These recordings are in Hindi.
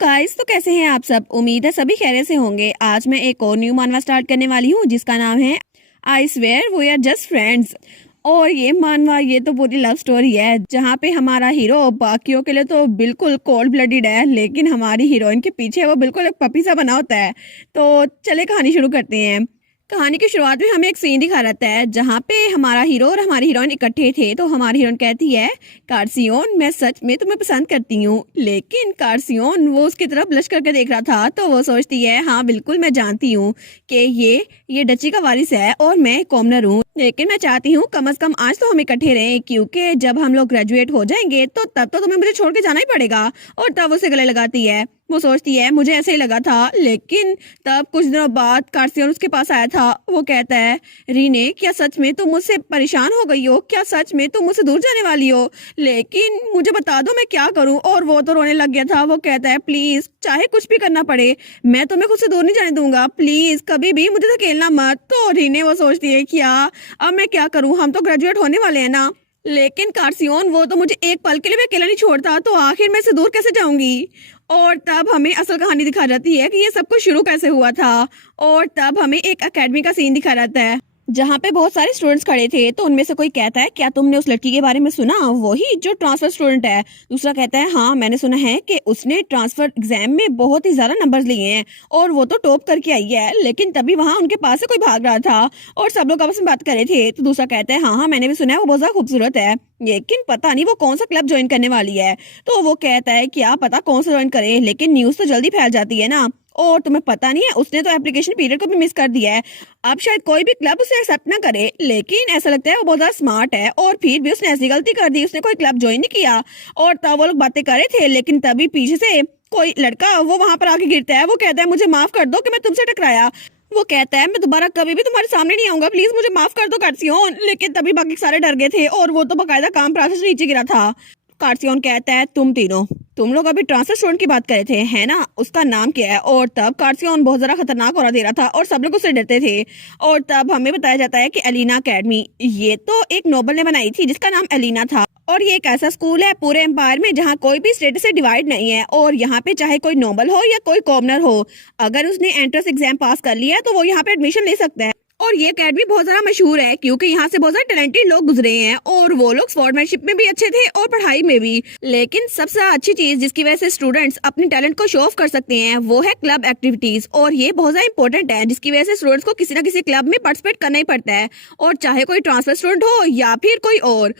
गाइस, तो कैसे हैं आप सब। उम्मीद है सभी खैरियत से होंगे। आज मैं एक और न्यू मानवा स्टार्ट करने वाली हूँ जिसका नाम है I swear we are just friends. और ये मानवा ये तो पूरी लव स्टोरी है जहाँ पे हमारा हीरो बाकियों के लिए तो बिल्कुल कोल्ड ब्लडेड है, लेकिन हमारी हीरोइन के पीछे वो बिल्कुल एक पपी सा बना होता है। तो चले कहानी शुरू करते हैं। कहानी की शुरुआत में हमें एक सीन दिखा रहता है जहाँ पे हमारा हीरो और हमारी हीरोइन इकट्ठे थे। तो हमारी हीरोइन कहती है, कार्सियोन मैं सच में तुम्हें पसंद करती हूँ। लेकिन कार्सियोन वो उसकी तरफ ब्लश करके देख रहा था। तो वो सोचती है, हाँ बिल्कुल मैं जानती हूँ कि ये डची का वारिस है और मैं कॉमनर हूँ, लेकिन मैं चाहती हूँ कम से कम आज तो हम इकट्ठे रहें, क्योंकि जब हम लोग ग्रेजुएट हो जाएंगे तो तब तो तुम्हें मुझे छोड़ के जाना ही पड़ेगा। और तब उसे गले लगाती है। वो सोचती है मुझे ऐसे ही लगा था। लेकिन तब कुछ दिनों बाद कार्सियन उसके पास आया था। वो कहता है, रीने क्या सच में तुम मुझसे परेशान हो गई हो? क्या सच में तुम मुझसे दूर जाने वाली हो? लेकिन मुझे बता दो मैं क्या करूं। और वो तो रोने लग गया था। वो कहता है, प्लीज चाहे कुछ भी करना पड़े मैं तुम्हें खुद से दूर नहीं जाने दूंगा, प्लीज कभी भी मुझे धकेलना मत। तो रीने वो सोचती है क्या अब मैं क्या करूं, हम तो ग्रेजुएट होने वाले हैं ना। लेकिन कार्सियोन वो तो मुझे एक पल के लिए भी अकेला नहीं छोड़ता, तो आखिर मैं इससे दूर कैसे जाऊंगी। और तब हमें असल कहानी दिखा जाती है कि ये सब कुछ शुरू कैसे हुआ था। और तब हमें एक एकेडमी का सीन दिखा जाता है जहाँ पे बहुत सारे स्टूडेंट्स खड़े थे। तो उनमें से कोई कहता है, क्या तुमने उस लड़की के बारे में सुना, वही जो ट्रांसफर स्टूडेंट है? दूसरा कहता है, हाँ मैंने सुना है कि उसने ट्रांसफर एग्जाम में बहुत ही ज्यादा नंबर्स लिए हैं और वो तो टॉप करके आई है। लेकिन तभी वहाँ उनके पास से कोई भाग रहा था और सब लोग आपस में बात कर रहे थे। तो दूसरा कहता है, हाँ हाँ मैंने भी सुना है वो बहुत ज्यादा खूबसूरत है, लेकिन पता नहीं वो कौन सा क्लब ज्वाइन करने वाली है। तो वो कहता है, क्या पता कौन सा ज्वाइन करे, लेकिन न्यूज तो जल्दी फैल जाती है ना। और तुम्हें पता नहीं है उसने तो एप्लीकेशन पीरियड को भी मिस कर दिया है। अब शायद कोई भी क्लब उसे एक्सेप्ट ना करे, लेकिन ऐसा लगता है वो बहुत ज्यादा स्मार्ट है और फिर भी उसने ऐसी गलती कर दी, उसने कोई क्लब ज्वाइन नहीं किया। और तब वो लोग बातें कर रहे थे, लेकिन तभी पीछे से कोई लड़का वो वहां पर आके गिरता है। वो कहता है, मुझे माफ कर दो कि मैं तुमसे टकराया। वो कहता है, मैं दोबारा कभी भी तुम्हारे सामने नहीं आऊंगा, प्लीज मुझे माफ कर दो कार्सियोन। लेकिन तभी बाकी सारे डर गए थे और वो तो बकायदा काम प्रोसेस नीचे गिरा था। कार्सियोन कहता है, तुम लोग अभी ट्रांसफर स्टूडेंट की बात कर रहे थे है ना, उसका नाम क्या है? और तब कार्सियोन बहुत ज्यादा खतरनाक हो रहा दे रहा था और सब लोग उससे डरते थे। और तब हमें बताया जाता है कि एलिना अकेडमी ये तो एक नोबल ने बनाई थी जिसका नाम एलिना था। और ये एक ऐसा स्कूल है पूरे एम्पायर में जहाँ कोई भी स्टेटस से डिवाइड नहीं है। और यहाँ पे चाहे कोई नोबल हो या कोई कॉमनर हो, अगर उसने एंट्रेंस एग्जाम पास कर लिया है तो वो यहाँ पे एडमिशन ले सकता है। और ये अकेडमी बहुत ज्यादा मशहूर है क्योंकि यहाँ से बहुत सारे टैलेंटेड लोग गुजरे हैं और वो लोग स्पोर्ट्समैनशिप में भी अच्छे थे और पढ़ाई में भी। लेकिन सबसे अच्छी चीज जिसकी वजह से स्टूडेंट्स अपने टैलेंट को शो ऑफ कर सकते हैं वो है क्लब एक्टिविटीज। और ये बहुत ज्यादा इंपॉर्टेंट है जिसकी वजह से स्टूडेंट्स को किसी न किसी क्लब में पार्टिसिपेट करना ही पड़ता है, और चाहे कोई ट्रांसफर स्टूडेंट हो या फिर कोई और।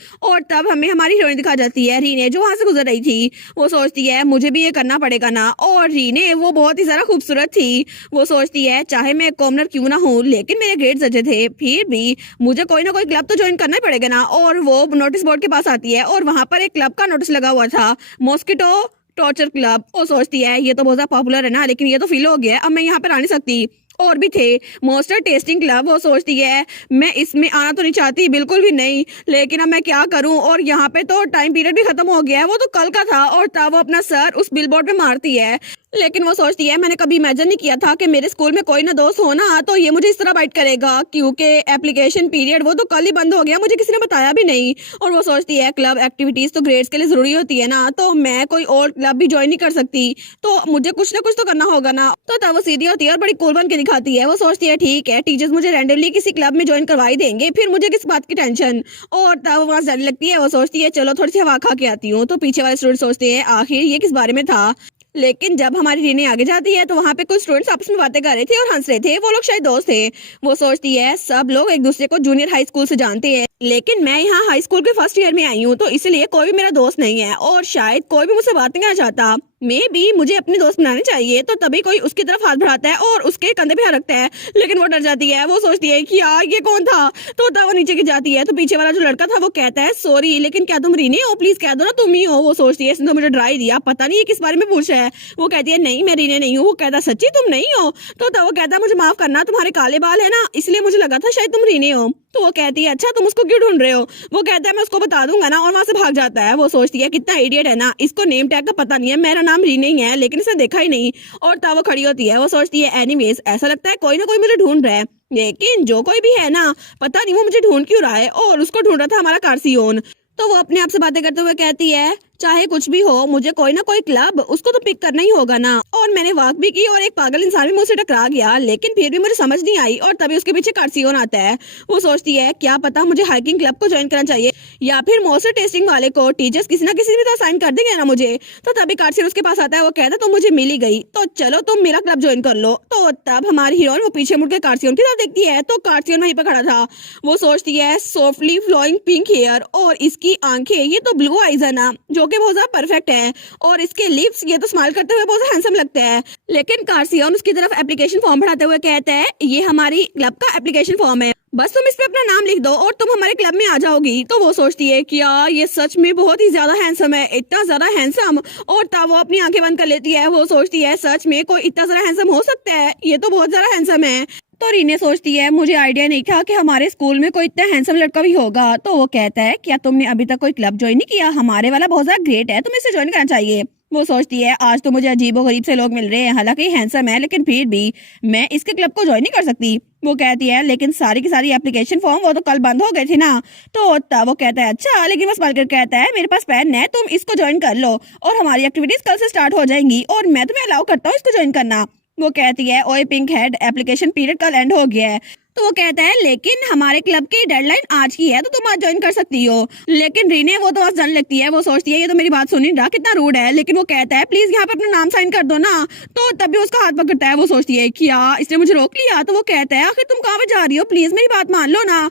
तब हमें हमारी हीरोइन दिखा जाती है, रीने, जो वहां से गुजर रही थी। वो सोचती है मुझे भी ये करना पड़ेगा ना। और रीने वो बहुत ही ज्यादा खूबसूरत थी। वो सोचती है चाहे मैं कॉमनर क्यों ना हूँ, लेकिन मेरे ग्रेड्स अच्छे थे, फिर भी मुझे कोई ना कोई क्लब तो ज्वाइन करना ही पड़ेगा ना। और वो नोटिस बोर्ड के पास आती है और वहां पर एक क्लब का नोटिस लगा हुआ था, मॉस्किटो टॉर्चर क्लब। वो सोचती है ये तो बहुत ज्यादा पॉपुलर है ना, लेकिन ये तो फील हो गया, अब मैं यहाँ पर आ नहीं सकती। और भी थे, मॉन्स्टर टेस्टिंग क्लब। वो सोचती है मैं इसमें आना तो नहीं चाहती, बिल्कुल भी नहीं, लेकिन अब मैं क्या करूं। और यहाँ पे तो टाइम पीरियड भी खत्म हो गया है, वो तो कल का था। और तब वो अपना सर उस बिलबोर्ड पे मारती है। लेकिन वो सोचती है मैंने कभी इमेजिन नहीं किया था कि मेरे स्कूल में कोई ना दोस्त हो ना तो ये मुझे इस तरह बाइट करेगा, क्योंकि एप्लीकेशन पीरियड वो तो कल ही बंद हो गया, मुझे किसी ने बताया भी नहीं। और वो सोचती है क्लब एक्टिविटीज तो ग्रेड्स के लिए जरूरी होती है ना, तो मैं कोई और क्लब भी ज्वाइन नहीं कर सकती, तो मुझे कुछ ना कुछ तो करना होगा ना। तो तब वो सीधी होती है और बड़ी कूल बन के दिखाती है। वो सोचती है ठीक है, टीचर्स मुझे रैंडमली किसी क्लब में ज्वाइन करवा ही देंगे, फिर मुझे किस बात की टेंशन। और तब वहां जाने लगती है। वो सोचती है चलो थोड़ी सी हवा खा के आती हूँ। तो पीछे वाले स्टूडेंट सोचते हैं आखिर ये किस बारे में था। लेकिन जब हमारी रीने आगे जाती है तो वहाँ पे कुछ स्टूडेंट्स आपस में बातें कर रहे थे और हंस रहे थे, वो लोग शायद दोस्त थे। वो सोचती है सब लोग एक दूसरे को जूनियर हाई स्कूल से जानते हैं, लेकिन मैं यहाँ हाई स्कूल के फर्स्ट ईयर में आई हूँ, तो इसलिए कोई भी मेरा दोस्त नहीं है और शायद कोई भी मुझसे बात नहीं करना चाहता। मैं भी मुझे अपने दोस्त बनाने चाहिए। तो तभी कोई उसकी तरफ हाथ बढ़ाता है और उसके कंधे पे हाथ रखता है, लेकिन वो डर जाती है। वो सोचती है कि यार ये कौन था। तो तब वो नीचे गिर जाती है। तो पीछे वाला जो लड़का था वो कहता है, सॉरी लेकिन क्या तुम रीने हो, प्लीज कह दो ना तुम ही हो। वो सोचती है इसने तो मुझे डरा ही दिया, पता नहीं ये किस बारे में पूछ रहा है। वो कहती है नहीं मैं रीने नहीं हूँ। वो कहता सच्ची तुम नहीं हो? तो तब वो कहता है मुझे माफ करना, तुम्हारे काले बाल है ना इसलिए मुझे लगा था शायद तुम रीने हो। तो वो कहती है अच्छा तुम उसको क्यों ढूंढ रहे हो? वो कहता है मैं उसको बता दूंगा ना, और वहां से भाग जाता है। वो सोचती है कितना इडियट है ना, इसको नेम टैग का पता नहीं है, मेरा नाम रीने ही है लेकिन इसे देखा ही नहीं। और तब वो खड़ी होती है। वो सोचती है एनीवेज ऐसा लगता है कोई ना कोई मुझे ढूंढ रहा है, लेकिन जो कोई भी है ना पता नहीं वो मुझे ढूंढ क्यों रहा है। और उसको ढूंढ रहा था हमारा कार्सियोन। तो वो अपने आप से बातें करते हुए कहती है चाहे कुछ भी हो मुझे कोई ना कोई क्लब उसको तो पिक करना ही होगा ना। और मैंने वॉक भी की और एक पागल इंसान भी मुझसे टकरा गया, लेकिन फिर भी मुझे समझ नहीं आई। और तभी उसके पीछे कार्सियोन आता है। वो सोचती है क्या पता मुझे हाइकिंग क्लब को ज्वाइन करना चाहिए या फिर मॉन्स्टर टेस्टिंग वाले को टीचर्स किसी ना किसी भी तो असाइन कर देंगे ना मुझे। तो तभी कार्सियोन उसके पास आता है। वो कहता है तो मुझे मिल ही गई, तो चलो तुम मेरा क्लब ज्वाइन कर लो। तो तब हमारी हीरोइन वो पीछे मुड़ के कार्सियोन की तरफ देखती है तो कार्सियोन वहीं पर खड़ा था। वो सोचती है सॉफ्टली फ्लोइंग पिंक हेयर और इसकी आंखें ये तो ब्लू आईज है ना, जो कि बहुत ज्यादा परफेक्ट है। और इसके लिप्स ये तो स्माइल करते हुए बहुत हैंडसम लगते हैं। लेकिन कार्सियोन उसकी तरफ एप्लीकेशन फॉर्म बढ़ाते हुए कहता है ये हमारी क्लब का एप्लीकेशन फॉर्म है, बस तुम इस पे अपना नाम लिख दो और तुम हमारे क्लब में आ जाओगी। तो वो सोचती है कि यार ये सच में बहुत ही ज्यादा हैंडसम है, इतना ज्यादा हैंडसम। और तब वो अपनी आंखें बंद कर लेती है। वो सोचती है सच में कोई इतना ज्यादा हैंडसम हो सकता है, ये तो बहुत ज्यादा हैंडसम है। तो रीने सोचती है मुझे आइडिया नहीं था कि हमारे स्कूल में कोई इतना हैंडसम लड़का भी होगा। तो वो कहता है क्या तुमने अभी तक कोई क्लब ज्वाइन नहीं किया, हमारे वाला बहुत ज्यादा ग्रेट है, तुम्हें इसे ज्वाइन करना चाहिए। वो सोचती है आज तो मुझे अजीबो गरीब से लोग मिल रहे हैं, हालांकि हैंडसम है लेकिन फिर भी मैं इसके क्लब को ज्वाइन नहीं कर सकती। वो कहती है लेकिन सारी की सारी एप्लीकेशन फॉर्म वो तो कल बंद हो गए थे ना। तो वो कहता है अच्छा, लेकिन वो स्माइल कर कहता है मेरे पास पेन है, तुम इसको ज्वाइन कर लो और हमारी एक्टिविटीज कल से स्टार्ट हो जाएंगी और मैं तुम्हें अलाउ करता हूँ इसको ज्वाइन करना। वो कहती है ओए पिंक हेड, एप्लीकेशन पीरियड कल एंड हो गया है। तो वो कहता है लेकिन हमारे क्लब की डेडलाइन आज की है, तो तुम आज ज्वाइन कर सकती हो। लेकिन रीने वो तो बस जाने लगती है। वो सोचती है ये तो मेरी बात सुन नहीं रहा, कितना रूड है। लेकिन वो कहता है प्लीज यहाँ पे अपना नाम साइन कर दो ना। तो तभी उसका हाथ पकड़ता है। वो सोचती है क्या इसने मुझे रोक लिया। तो वो कहता है आखिर तुम कहाँ पे जा रही हो, प्लीज मेरी बात मान लो ना।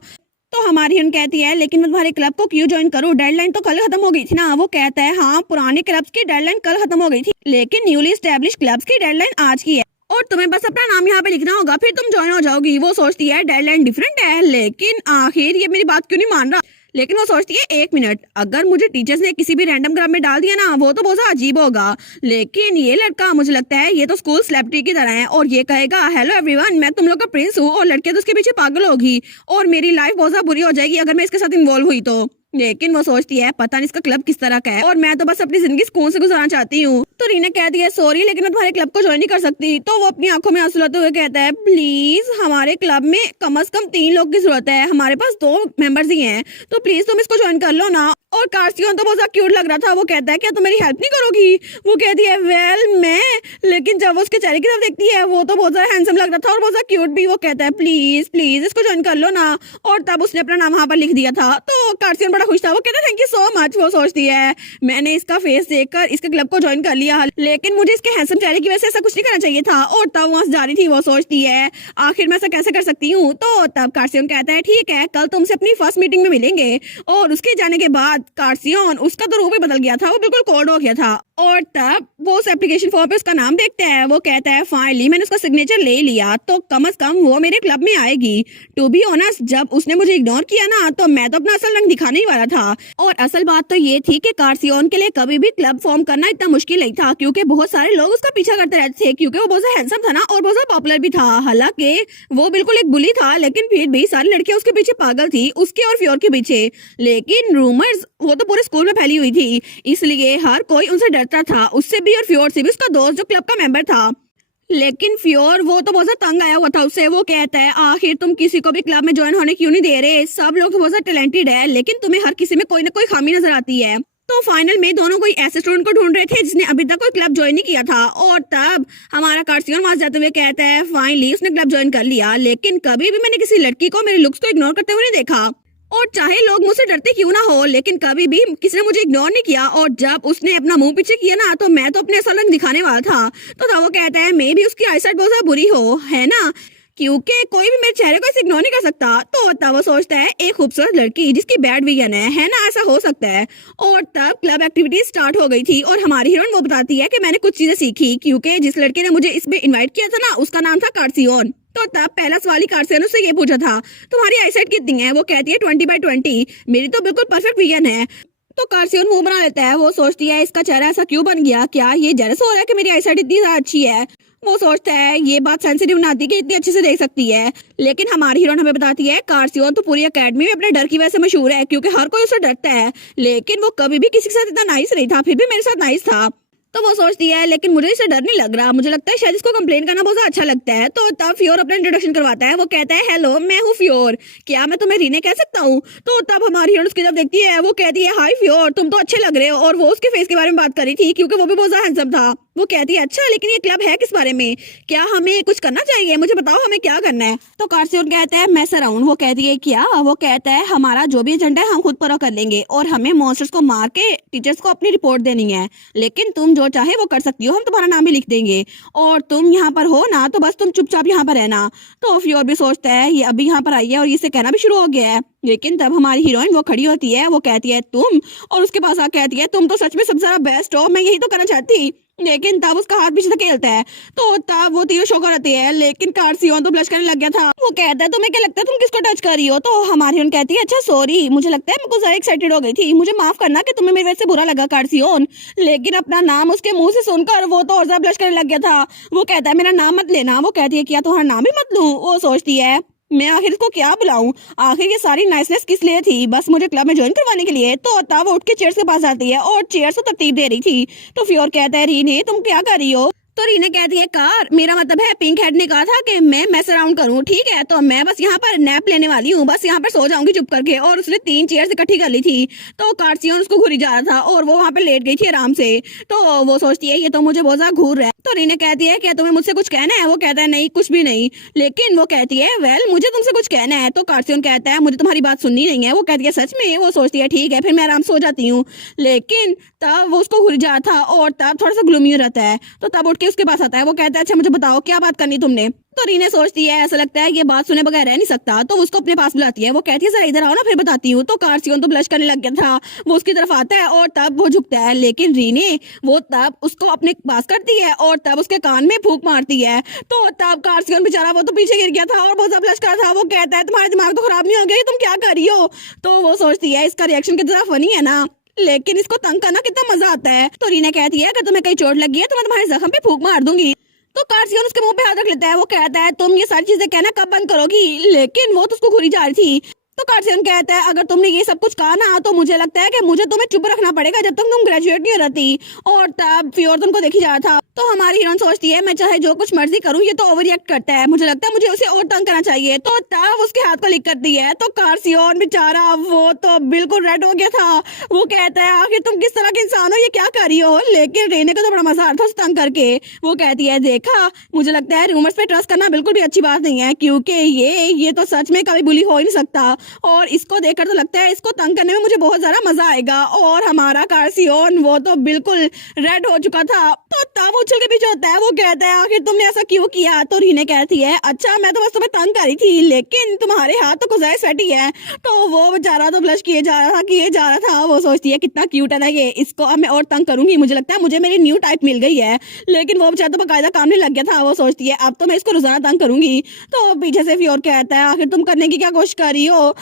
तो हमारी हीरोइन कहती है लेकिन मैं तुम्हारे क्लब को क्यों ज्वाइन करूं, डेडलाइन तो कल खत्म हो गई थी ना। वो कहता है हाँ पुराने क्लब्स की डेडलाइन कल खत्म हो गई थी, लेकिन न्यूली एस्टेब्लिश क्लब्स की डेडलाइन आज की है और तुम्हें बस अपना नाम यहाँ पे लिखना होगा, फिर तुम ज्वाइन हो जाओगी। वो सोचती है डेडलाइन डिफरेंट है, लेकिन आखिर ये मेरी बात क्यों नहीं मान रहा। लेकिन वो सोचती है एक मिनट, अगर मुझे टीचर्स ने किसी भी रैंडम क्लब में डाल दिया ना वो तो बहुत अजीब होगा। लेकिन ये लड़का मुझे लगता है ये तो स्कूल सेलिब्रिटी की तरह है और ये कहेगा हेलो एवरीवन मैं तुम लोग का प्रिंस हूँ, और लड़कियां तो उसके पीछे पागल होगी और मेरी लाइफ बहुत ज्यादा बुरी हो जाएगी अगर मैं इसके साथ इन्वॉल्व हुई तो। लेकिन वो सोचती है पता नहीं इसका क्लब किस तरह का है और मैं तो बस अपनी जिंदगी सुकून से गुजारना चाहती हूँ। तो रीना कहती है सॉरी लेकिन मैं तुम्हारे क्लब को ज्वाइन नहीं कर सकती। तो वो अपनी आंखों में आंसू लाते हुए कहता है प्लीज हमारे क्लब में कम से कम 3 लोग की जरूरत है, हमारे पास 2 मेंबर्स ही हैं, तो प्लीज तुम इसको ज्वाइन कर लो ना। और कार्सियोन तो बहुत क्यूट लग रहा था। वो कहता है क्या तुम मेरी हेल्प नहीं करोगी। वो कहती है वेल मैं, लेकिन जब वो उसके चेहरे की तरफ देखती है वो तो बहुत ज्यादा हैंडसम लग रहा था और बहुत ज्यादा क्यूट भी। वो कहता है प्लीज प्लीज इसको ज्वाइन कर लो ना। और तब उसने अपना नाम वहां पर लिख दिया था। तो कार्सियोन बड़ा खुश था। वो कहता है थैंक यू सो मच। वो सोचती है मैंने इसका फेस देखकर इसके क्लब को ज्वाइन कर लिया, लेकिन मुझे इसके हैंडसम चेहरे की वजह से ऐसा कुछ नहीं करना चाहिए था। और तब वहां से जा रही थी। वो सोचती है आखिर मैं ऐसा कैसे कर सकती हूँ। तो तब कार्सियोन कहता है ठीक है कल तुमसे अपनी फर्स्ट मीटिंग में मिलेंगे। और उसके जाने के बाद कार्सियोन उसका तो रूप ही बदल गया था, वो बिल्कुल कोल्ड हो गया था। और तब वो उस एप्लीकेशन फॉर्म पे उसका नाम देखता है। वो कहता है फाइनली मैंने उसका सिग्नेचर ले लिया, तो कम से कम वो मेरे क्लब में आएगी। टू बी ऑनेस्ट जब उसने मुझे इग्नोर किया ना तो मैं तो अपना असल रंग दिखाने ही वाला था। और असल बात तो ये थी कि कार्सियोन के लिए कभी भी क्लब फॉर्म करना इतना मुश्किल नहीं था, क्योंकि बहुत सारे लोग उसका पीछा करते रहते थे, क्योंकि वो बहुत ज्यादा हैंडसम था ना और बहुत ज्यादा पॉपुलर भी था। हालांकि वो बिल्कुल एक बुली था, लेकिन फिर भी सारी लड़कियां उसके पीछे पागल थी, उसके और फ्योर के पीछे। लेकिन रूमर्स वो तो पूरे स्कूल में फैली हुई थी, इसलिए हर कोई उनसे डरता था, उससे भी और फ्योर से भी, उसका दोस्त जो क्लब का मेंबर था। लेकिन फ्योर वो तो बहुत ज्यादा तंग आया हुआ था उससे। वो कहता है आखिर तुम किसी को भी क्लब में ज्वाइन होने क्यों नहीं दे रहे, सब लोग तो बहुत ज्यादा टैलेंटेड है, लेकिन तुम्हें हर किसी में कोई ना कोई खामी नजर आती है। तो फाइनल में दोनों कोई ऐसे स्टूडेंट को ढूंढ रहे थे जिसने अभी तक कोई क्लब ज्वाइन नहीं किया था। और तब हमारा कार्सियोन वहां जाते हुए कहता है फाइनली उसने क्लब ज्वाइन कर लिया, लेकिन कभी भी मैंने किसी लड़की को मेरे लुक्स को इग्नोर करते हुए नहीं देखा। और चाहे लोग मुझसे डरते क्यों ना हो, लेकिन कभी भी किसी ने मुझे इग्नोर नहीं किया। और जब उसने अपना मुंह पीछे किया ना तो मैं तो अपने असल रंग दिखाने वाला था। तो वो कहता है मे भी उसकी आईसाइट बहुत ज्यादा बुरी हो, है ना, क्योंकि कोई भी मेरे चेहरे को ऐसे इग्नोर नहीं कर सकता। तो तब वो सोचता है एक खूबसूरत लड़की जिसकी बैड विजन है ना, ऐसा हो सकता है। और तब क्लब एक्टिविटी स्टार्ट हो गई थी और हमारी हीरोइन वो बताती है कि मैंने कुछ चीजें सीखी, क्योंकि जिस लड़के ने मुझे इसमें इन्वाइट किया था ना उसका नाम था कार्सियोन। तो तब पहला सवाल ही कार्सियोन उससे ये पूछा था तुम्हारी आईसाइट कितनी है। वो कहती है 20/20, मेरी तो बिल्कुल परफेक्ट विजन है। तो कार्सियोन मुंह बना लेता है। वो सोचती है इसका चेहरा ऐसा क्यों बन गया, क्या ये जेलस हो रहा है कि मेरी आईसाइट इतनी ज्यादा अच्छी है। वो सोचता है ये बात सेंसिटिव ना आती कि इतनी अच्छे से देख सकती है। लेकिन हमारी हीरोइन हमें बताती है कार्सियोन तो पूरी एकेडमी में अपने डर की वजह से मशहूर है, क्योंकि हर कोई उससे डरता है। लेकिन वो कभी भी किसी के साथ इतना नाइस नहीं था, फिर भी मेरे साथ नाइस था। तो वो सोचती है लेकिन मुझे इससे डर नहीं लग रहा, मुझे लगता है शायद इसको कंप्लेन करना बहुत अच्छा लगता है। तो तब फ्योर अपना इंट्रोडक्शन करवाता है, वो कहता है हेलो मैं हूँ फ्योर, क्या मैं तुम्हें रीने कह सकता हूँ। तो तब हमारी हीरोइन उसकी तरफ देखती है, वो कहती है हाय फ्योर तुम तो अच्छे लग रहे हो, और वो उसके फेस के बारे में बात कर रही थी क्योंकि वो भी बहुत ज्यादा हैंडसम था। वो कहती है अच्छा लेकिन ये क्लब है किस बारे में, क्या हमें कुछ करना चाहिए, मुझे बताओ हमें क्या करना है। तो कार्सियोन कहता है मैस अराउंड, वो कहती है क्या, वो कहता है हमारा जो भी एजेंडा है हम खुद पूरा कर लेंगे और हमें मॉन्स्टर्स को मार के टीचर्स को अपनी रिपोर्ट देनी है, लेकिन तुम जो चाहे वो कर सकती हो, हम तुम्हारा नाम भी लिख देंगे और तुम यहाँ पर हो ना तो बस तुम चुपचाप यहाँ पर रहना। तो फ्योर भी सोचता है ये अभी यहाँ पर आई है और इसे कहना भी शुरू हो गया है, लेकिन तब हमारी हीरोइन वो खड़ी होती है, वो कहती है तुम, और उसके पास आके कहती है तुम तो सच में सबसे ज्यादा बेस्ट हो, मैं यही तो करना चाहती। लेकिन तब उसका हाथ पीछे धकेलता है, तो तब वो तीर शो करती है, लेकिन कार्सियोन तो ब्लश करने लग गया था। वो कहता है तुम्हें क्या लगता है तुम किसको टच कर रही हो। तो हमारी हीरोइन कहती है अच्छा सॉरी, मुझे लगता है मैं कुछ ज्यादा एक्साइटेड हो गई थी, मुझे माफ करना कि तुम्हें मेरे वजह से बुरा लगा कार्सियोन। लेकिन अपना नाम उसके मुंह से सुनकर वो तो और ज्यादा ब्लश करने लग गया था। वो कहता है मेरा नाम मत लेना। वो कहती है क्या तुम्हारा नाम ही मत लूं। वो सोचती है मैं आखिर इसको क्या बुलाऊं, आखिर ये सारी नाइसनेस किस लिए थी, बस मुझे क्लब में ज्वाइन करवाने के लिए। तो तब वो उठ के चेयर्स के पास आती है और चेयर्स को तरतीब दे रही थी। तो फ्योर कहता है रीने तुम क्या कर रही हो। तो रीने कहती है कार मेरा मतलब है पिंक हेड ने कहा था कि मैं मैस अराउंड करूं, ठीक है, तो मैं बस यहाँ पर नैप लेने वाली हूँ, बस यहाँ पर सो जाऊंगी चुप करके। और उसने 3 चेयर्स इकट्ठी कर ली थी। तो कार्सियोन उसको घूरी जा रहा था और वो वहाँ पे लेट गई थी आराम से। तो वो सोचती है ये तो मुझे बहुत ज्यादा घूर रहा है। तो रीने कहती है क्या तुम्हें मुझसे कुछ कहना है। वो कहता है नहीं कुछ भी नहीं। लेकिन वो कहती है वेल मुझे तुमसे कुछ कहना है। तो कार्सियोन कहता है मुझे तुम्हारी बात सुननी नहीं है। वो कहती है सच में। वो सोचती है ठीक है फिर मैं आराम से सो जाती हूँ। लेकिन तब वो उसको घूरी जा रहा था और तब थोड़ा सा ग्लूमी रहता है। तो तब उठ के उसके पास आता है, वो कहता है अच्छा मुझे बताओ क्या बात करनी तुमने। तो रीने सोचती है ऐसा लगता है ये बात सुने बगैर रह नहीं सकता, तो उसको अपने पास बुलाती है। वो कहती है जरा इधर आओ ना फिर बताती हूँ। तो कार्सियोन तो ब्लश करने लग गया था, वो उसकी तरफ आता है और तब वो झुकता है, लेकिन रीने वो तब उसको अपने पास करती है और तब उसके कान में फूंक मारती है। तो तब कार्सियोन बेचारा वो तो पीछे गिर गया था और बहुत ब्लश कर रहा था। वो कहता है तुम्हारा दिमाग तो खराब नहीं हो गया, तुम क्या कर रही हो। तो वो सोचती है इसका रिएक्शन कितना फनी है ना, लेकिन इसको तंग करना कितना मजा आता है। तो रीना कहती है अगर तुम्हें कहीं चोट लगी है तो मैं तुम्हारे जख्म पे फूंक मार दूंगी। तो कार्सियोन उसके मुंह पे हाथ रख लेता है, वो कहता है तुम ये सारी चीजें कहना कब बंद करोगी। लेकिन वो तो उसको घुरी जा रही थी। तो कार्सियन कहता है अगर तुमने ये सब कुछ कहा ना तो मुझे लगता है कि मुझे तुम्हें चुप रखना पड़ेगा जब तक तुम ग्रेजुएट नहीं हो रहती। और तब फ्योर तुमको देखी जा रहा था। तो हमारी हीरोइन सोचती है मैं चाहे जो कुछ मर्जी करूं ये तो ओवर रिएक्ट करता है, मुझे लगता है मुझे उसे और तंग करना चाहिए। तो तब उसके हाथ को लिक करती है। तो कार्सियन बेचारा वो तो बिल्कुल रेड हो गया था। वो कहता है आखिर तुम किस तरह के इंसान हो, ये क्या कर रही हो। लेकिन रेने को तो बड़ा मजा आ रहा था उसे तंग करके। वो कहती है देखा मुझे लगता है रूमर्स पे ट्रस्ट करना बिल्कुल भी अच्छी बात नहीं है, क्योंकि ये तो सच में कभी बुली हो ही नहीं सकता। और इसको देखकर तो लगता है इसको तंग करने में मुझे बहुत ज्यादा मजा आएगा। और हमारा कार्सियन वो तो बिल्कुल रेड हो चुका था। तो तब उछल के पीछे होता है, वो कहता है आखिर तुमने ऐसा क्यों किया। तो रीने कहती है अच्छा मैं तो बस तुम्हें तंग करी थी, लेकिन तुम्हारे हाथ तो कुछ ज्यादा सटी है। तो वो बेचारा तो ब्लश किए जा रहा था। वो सोचती है कितना क्यूट है ना ये, इसको अब मैं और तंग करूंगी, मुझे लगता है मुझे मेरी न्यू टाइप मिल गई है। लेकिन वो बेचारा तो बकायदा काम नहीं लग गया था। वो सोचती है अब तो मैं इसको रोजाना तंग करूंगी। तो पीछे से फ्योर कहता है आखिर तुम करने की क्या कोशिश कर रही हो।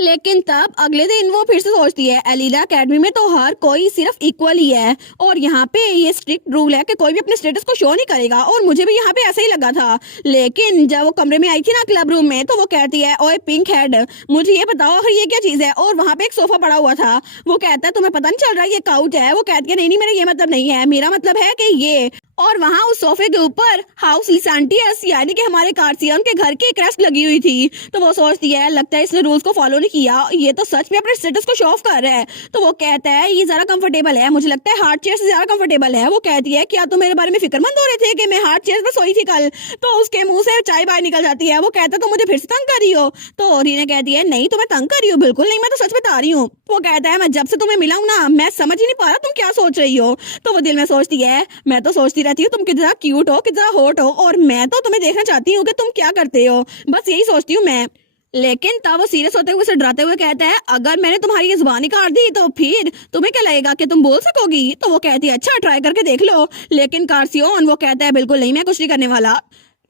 लेकिन तब अगले दिन वो फिर से सोचती है एलिला एकेडमी में तो हर कोई सिर्फ इक्वल ही है और यहाँ पे ये स्ट्रिक्ट रूल है कि कोई भी अपने स्टेटस को शो नहीं करेगा। और मुझे भी यहाँ पे ऐसा ही लगा था। लेकिन जब वो कमरे में आई थी ना क्लब रूम में, तो वो कहती है ओए पिंक हेड मुझे ये बताओ आखिर ये क्या चीज है। और वहाँ पे एक सोफा पड़ा हुआ था। वो कहता है तुम्हें पता नहीं चल रहा ये काउच है। वो कहती है नहीं मेरा ये मतलब नहीं है, मेरा मतलब है कि ये। और वहाँ उस सोफे के ऊपर हाउस लिसांटियस यानी कि हमारे कार्सियन के घर की एक रेस्ट लगी हुई थी। तो वो सोचती है लगता है इसने रूल्स को फॉलो नहीं किया, ये तो सच में अपने स्टेटस को शो ऑफ कर रहा है। तो वो कहता है ये ज्यादा कंफर्टेबल है, मुझे लगता है हार्ड चेयर से ज्यादा कंफर्टेबल है। वो कहती है क्या तुम मेरे बारे में फिक्रमंद हो रहे थे कि मैं हार्ड चेयर पर सोई थी कल। तो उसके मुंह से चाय बाहर निकल जाती है। वो कहता है तुम मुझे फिर से तंग कर रही हो। तो रीना कहती है नहीं तुम्हें तंग कर रही हो, बिल्कुल नहीं, मैं तो सच बता रही हूँ। वो कहता है मैं जब से तुम्हें मिला हूं ना मैं समझ ही नहीं पा रहा तुम क्या सोच रही हो। तो वो दिल में सोचती है मैं तो सोचती रहती हूँ तुम कितना क्यूट हो, कितना हॉट हो, और मैं तो तुम्हें देखना चाहती हूँ कि तुम क्या करते हो, बस यही सोचती हूँ मैं। लेकिन तब वो सीरियस होते हुए, उसे डराते हुए कहता है अगर मैंने तुम्हारी ये जुबान ही काट दी तो फिर तुम्हें क्या लगेगा कि तुम बोल सकोगी। तो वो कहती है अच्छा ट्राई करके देख लो। लेकिन कार्सियन वो कहता है बिल्कुल नहीं, मैं कुछ नहीं करने वाला।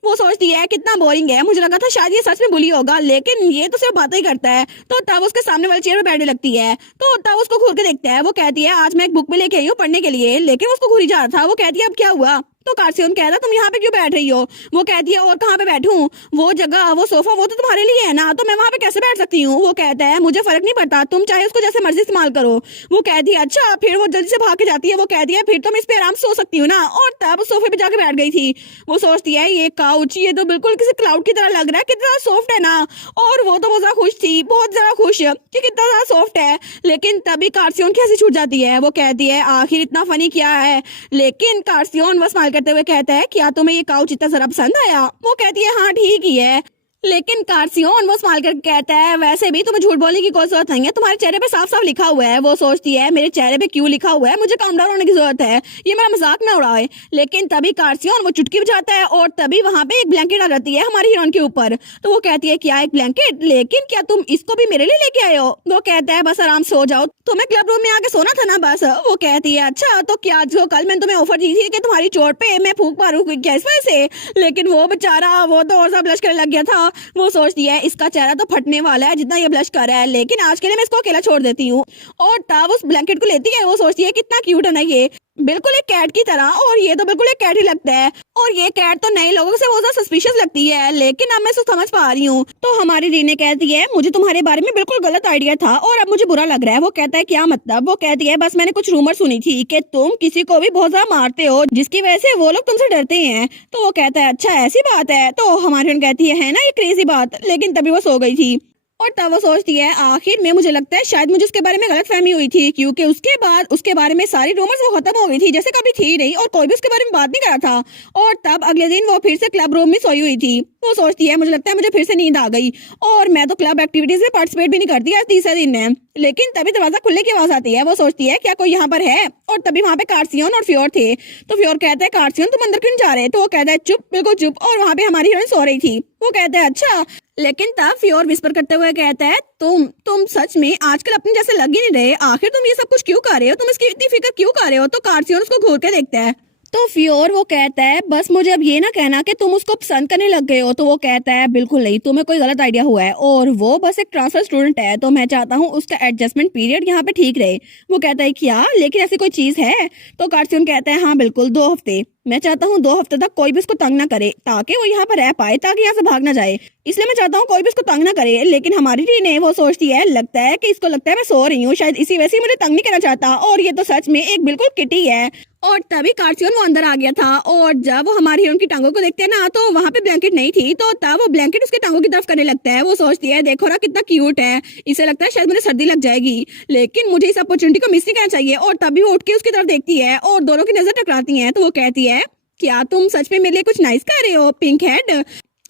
वो सोचती है कितना बोरिंग है, मुझे लगा था शायद ये सच में बुली होगा, लेकिन ये तो सिर्फ बातें ही करता है। तो तब उसके सामने वाली चेयर पर बैठने लगती है। तो तब उसको घूर के देखता है। वो कहती है आज मैं एक बुक में लेके आई हूँ पढ़ने के लिए, लेकिन उसको घूरी जा रहा था। वो कहती है अब क्या हुआ। तो कार्सियन कहता तुम यहाँ पे क्यों बैठ रही हो? वो कहती है और कहाँ पे बैठूं? वो जगह, वो सोफा, वो तो तुम्हारे लिए है ना, तो मैं वहाँ पे कैसे बैठ सकती हूँ? वो कहता है मुझे फर्क नहीं पड़ता, तुम चाहे उसको जैसे मर्जी इस्तेमाल करो। वो कहती है अच्छा। फिर वो जल्दी से भाग के जाती है। वो कहती है फिर तो मैं इस पे आराम से सो सकती हूँ ना। और तब सोफे पे जाके बैठ गई थी। वो सोचती है ये काउच, ये तो बिल्कुल किसी क्लाउड की तरह लग रहा है, कितना सॉफ्ट है ना। और वो तो बहुत ज्यादा खुश थी, बहुत ज्यादा खुश कि कितना ज्यादा सॉफ्ट है। लेकिन तभी कार्सियन की हंसी छूट जाती है। वो कहती है आखिर इतना फनी क्या है? लेकिन कार्सियन वो स्माइल करते हुए कहता है क्या तुम्हें ये काउच इतना जरा पसंद आया? वो कहती है हाँ ठीक ही है। लेकिन कार्सियन वो स्माइल करके कहता है वैसे भी तुम्हें झूठ बोलने की कोई जरूरत नहीं है, तुम्हारे चेहरे पे साफ साफ लिखा हुआ है। वो सोचती है मेरे चेहरे पे क्यों लिखा हुआ है, मुझे काम डाउन होने की जरूरत है, ये मेरा मजाक ना उड़ाए। लेकिन तभी कार्सियन वो चुटकी बजाता है और तभी वहां पे एक ब्लैंकेट आ जाती है हमारी हीरोइन के ऊपर। तो वो कहती है क्या एक ब्लैंकेट? लेकिन क्या तुम इसको भी मेरे लिए लेके आए हो? वो कहता है बस आराम से सो जाओ, तुम्हें क्लब रूम में आके सोना था ना बस। वो कहती है अच्छा तो क्या जो कल मैंने तुम्हें ऑफर दी थी कि तुम्हारी चोट पे मैं फूंक मारूंगी क्या इस वजह से? लेकिन वो बेचारा वो तो और सा ब्लश करने लग गया था। वो सोचती है इसका चेहरा तो फटने वाला है जितना ये ब्लश कर रहा है, लेकिन आज के लिए मैं इसको अकेला छोड़ देती हूँ। और तब उस ब्लैंकेट को लेती है। वो सोचती है कितना क्यूट है ना ये, बिल्कुल एक कैट की तरह, और ये तो बिल्कुल एक कैट ही लगता है। और ये कैट तो नए लोगों से बहुत ज्यादा सस्पिशियस लगती है, लेकिन अब मैं इसको समझ पा रही हूँ। तो हमारी रीने कहती है मुझे तुम्हारे बारे में बिल्कुल गलत आइडिया था और अब मुझे बुरा लग रहा है। वो कहता है क्या मतलब? वो कहती है बस मैंने कुछ रूमर सुनी थी कि तुम किसी को भी बहुत ज्यादा मारते हो जिसकी वजह से वो लोग तुमसे डरते हैं। तो वो कहता है अच्छा ऐसी बात है? तो हमारी रीन कहती है ना ये क्रेजी बात। लेकिन तभी वो सो गई थी। और तब वो सोचती है आखिर में मुझे लगता है शायद मुझे उसके बारे में गलतफहमी हुई थी, क्योंकि उसके बाद उसके बारे में सारी रूमर्स वो खत्म हो गई थी, जैसे कभी थी नहीं और कोई भी उसके बारे में बात नहीं कर रहा था। और तब अगले दिन वो फिर से क्लब रूम में सोई हुई थी। वो सोचती है मुझे लगता है मुझे फिर से नींद आ गई और मैं तो क्लब एक्टिविटीज में पार्टिसिपेट भी नहीं करती, आज तीसरा दिन है। लेकिन तभी दरवाजा खुलने की आवाज आती है। वो सोचती है क्या कोई यहाँ पर है? और तभी वहाँ पे कार्सियन और फ्योर थे। तो फ्योर कहता है कार्सियन तुम अंदर क्यों नहीं जा रहे? तो वो कहता है चुप, बिल्कुल चुप। और वहाँ पे हमारी हीरोइन सो रही थी। वो कहता है अच्छा। लेकिन तब फ्योर विस्पर करते हुए कहता है तुम सच में आजकल अपने जैसे लग ही नहीं रहे, आखिर तुम ये सब कुछ क्यों कर रहे हो, तुम इसकी इतनी फिक्र क्यों कर रहे हो? तो कार्सियन उसको घूर के देखता है। तो फ्योर वो कहता है बस मुझे अब ये ना कहना कि तुम उसको पसंद करने लग गए हो। तो वो कहता है बिल्कुल नहीं, तुम्हें कोई गलत आइडिया हुआ है और वो बस एक ट्रांसफर स्टूडेंट है, तो मैं चाहता हूँ उसका एडजस्टमेंट पीरियड यहाँ पे ठीक रहे। वो कहता है क्या लेकिन ऐसी कोई चीज है? तो कार्सियन कहता है हाँ बिल्कुल 2 हफ्ते। मैं चाहता हूँ 2 हफ्ते तक कोई भी उसको तंग ना करे ताकि वो यहाँ पर रह पाए, ताकि यहाँ से भाग ना जाए। इसलिए मैं चाहता हूँ कोई भी उसको तंग ना करे। लेकिन हमारी रीने वो सोचती है लगता है कि इसको लगता है मैं सो रही हूँ, शायद इसी वजह से मुझे तंग नहीं करना चाहता। और ये तो सच में एक बिल्कुल किटी है। और तभी कार्सियन वो अंदर आ गया था और जब वो हमारी हीरोइन की टांगों को देखते हैं ना तो वहाँ पे ब्लैंकेट नहीं थी। तो तब वो ब्लैंकेट उसके टांगों की तरफ करने लगता है। वो सोचती है देखो ना कितना क्यूट है, इसे लगता है शायद मुझे सर्दी लग जाएगी, लेकिन मुझे इस अपॉर्चुनिटी को मिस नहीं करना चाहिए। और तभी वो उठ के उसकी तरफ देखती है और दोनों की नजर टकराती है। तो वो कहती है क्या तुम सच में मेरे लिए कुछ नाइस कर रहे हो पिंक हेड?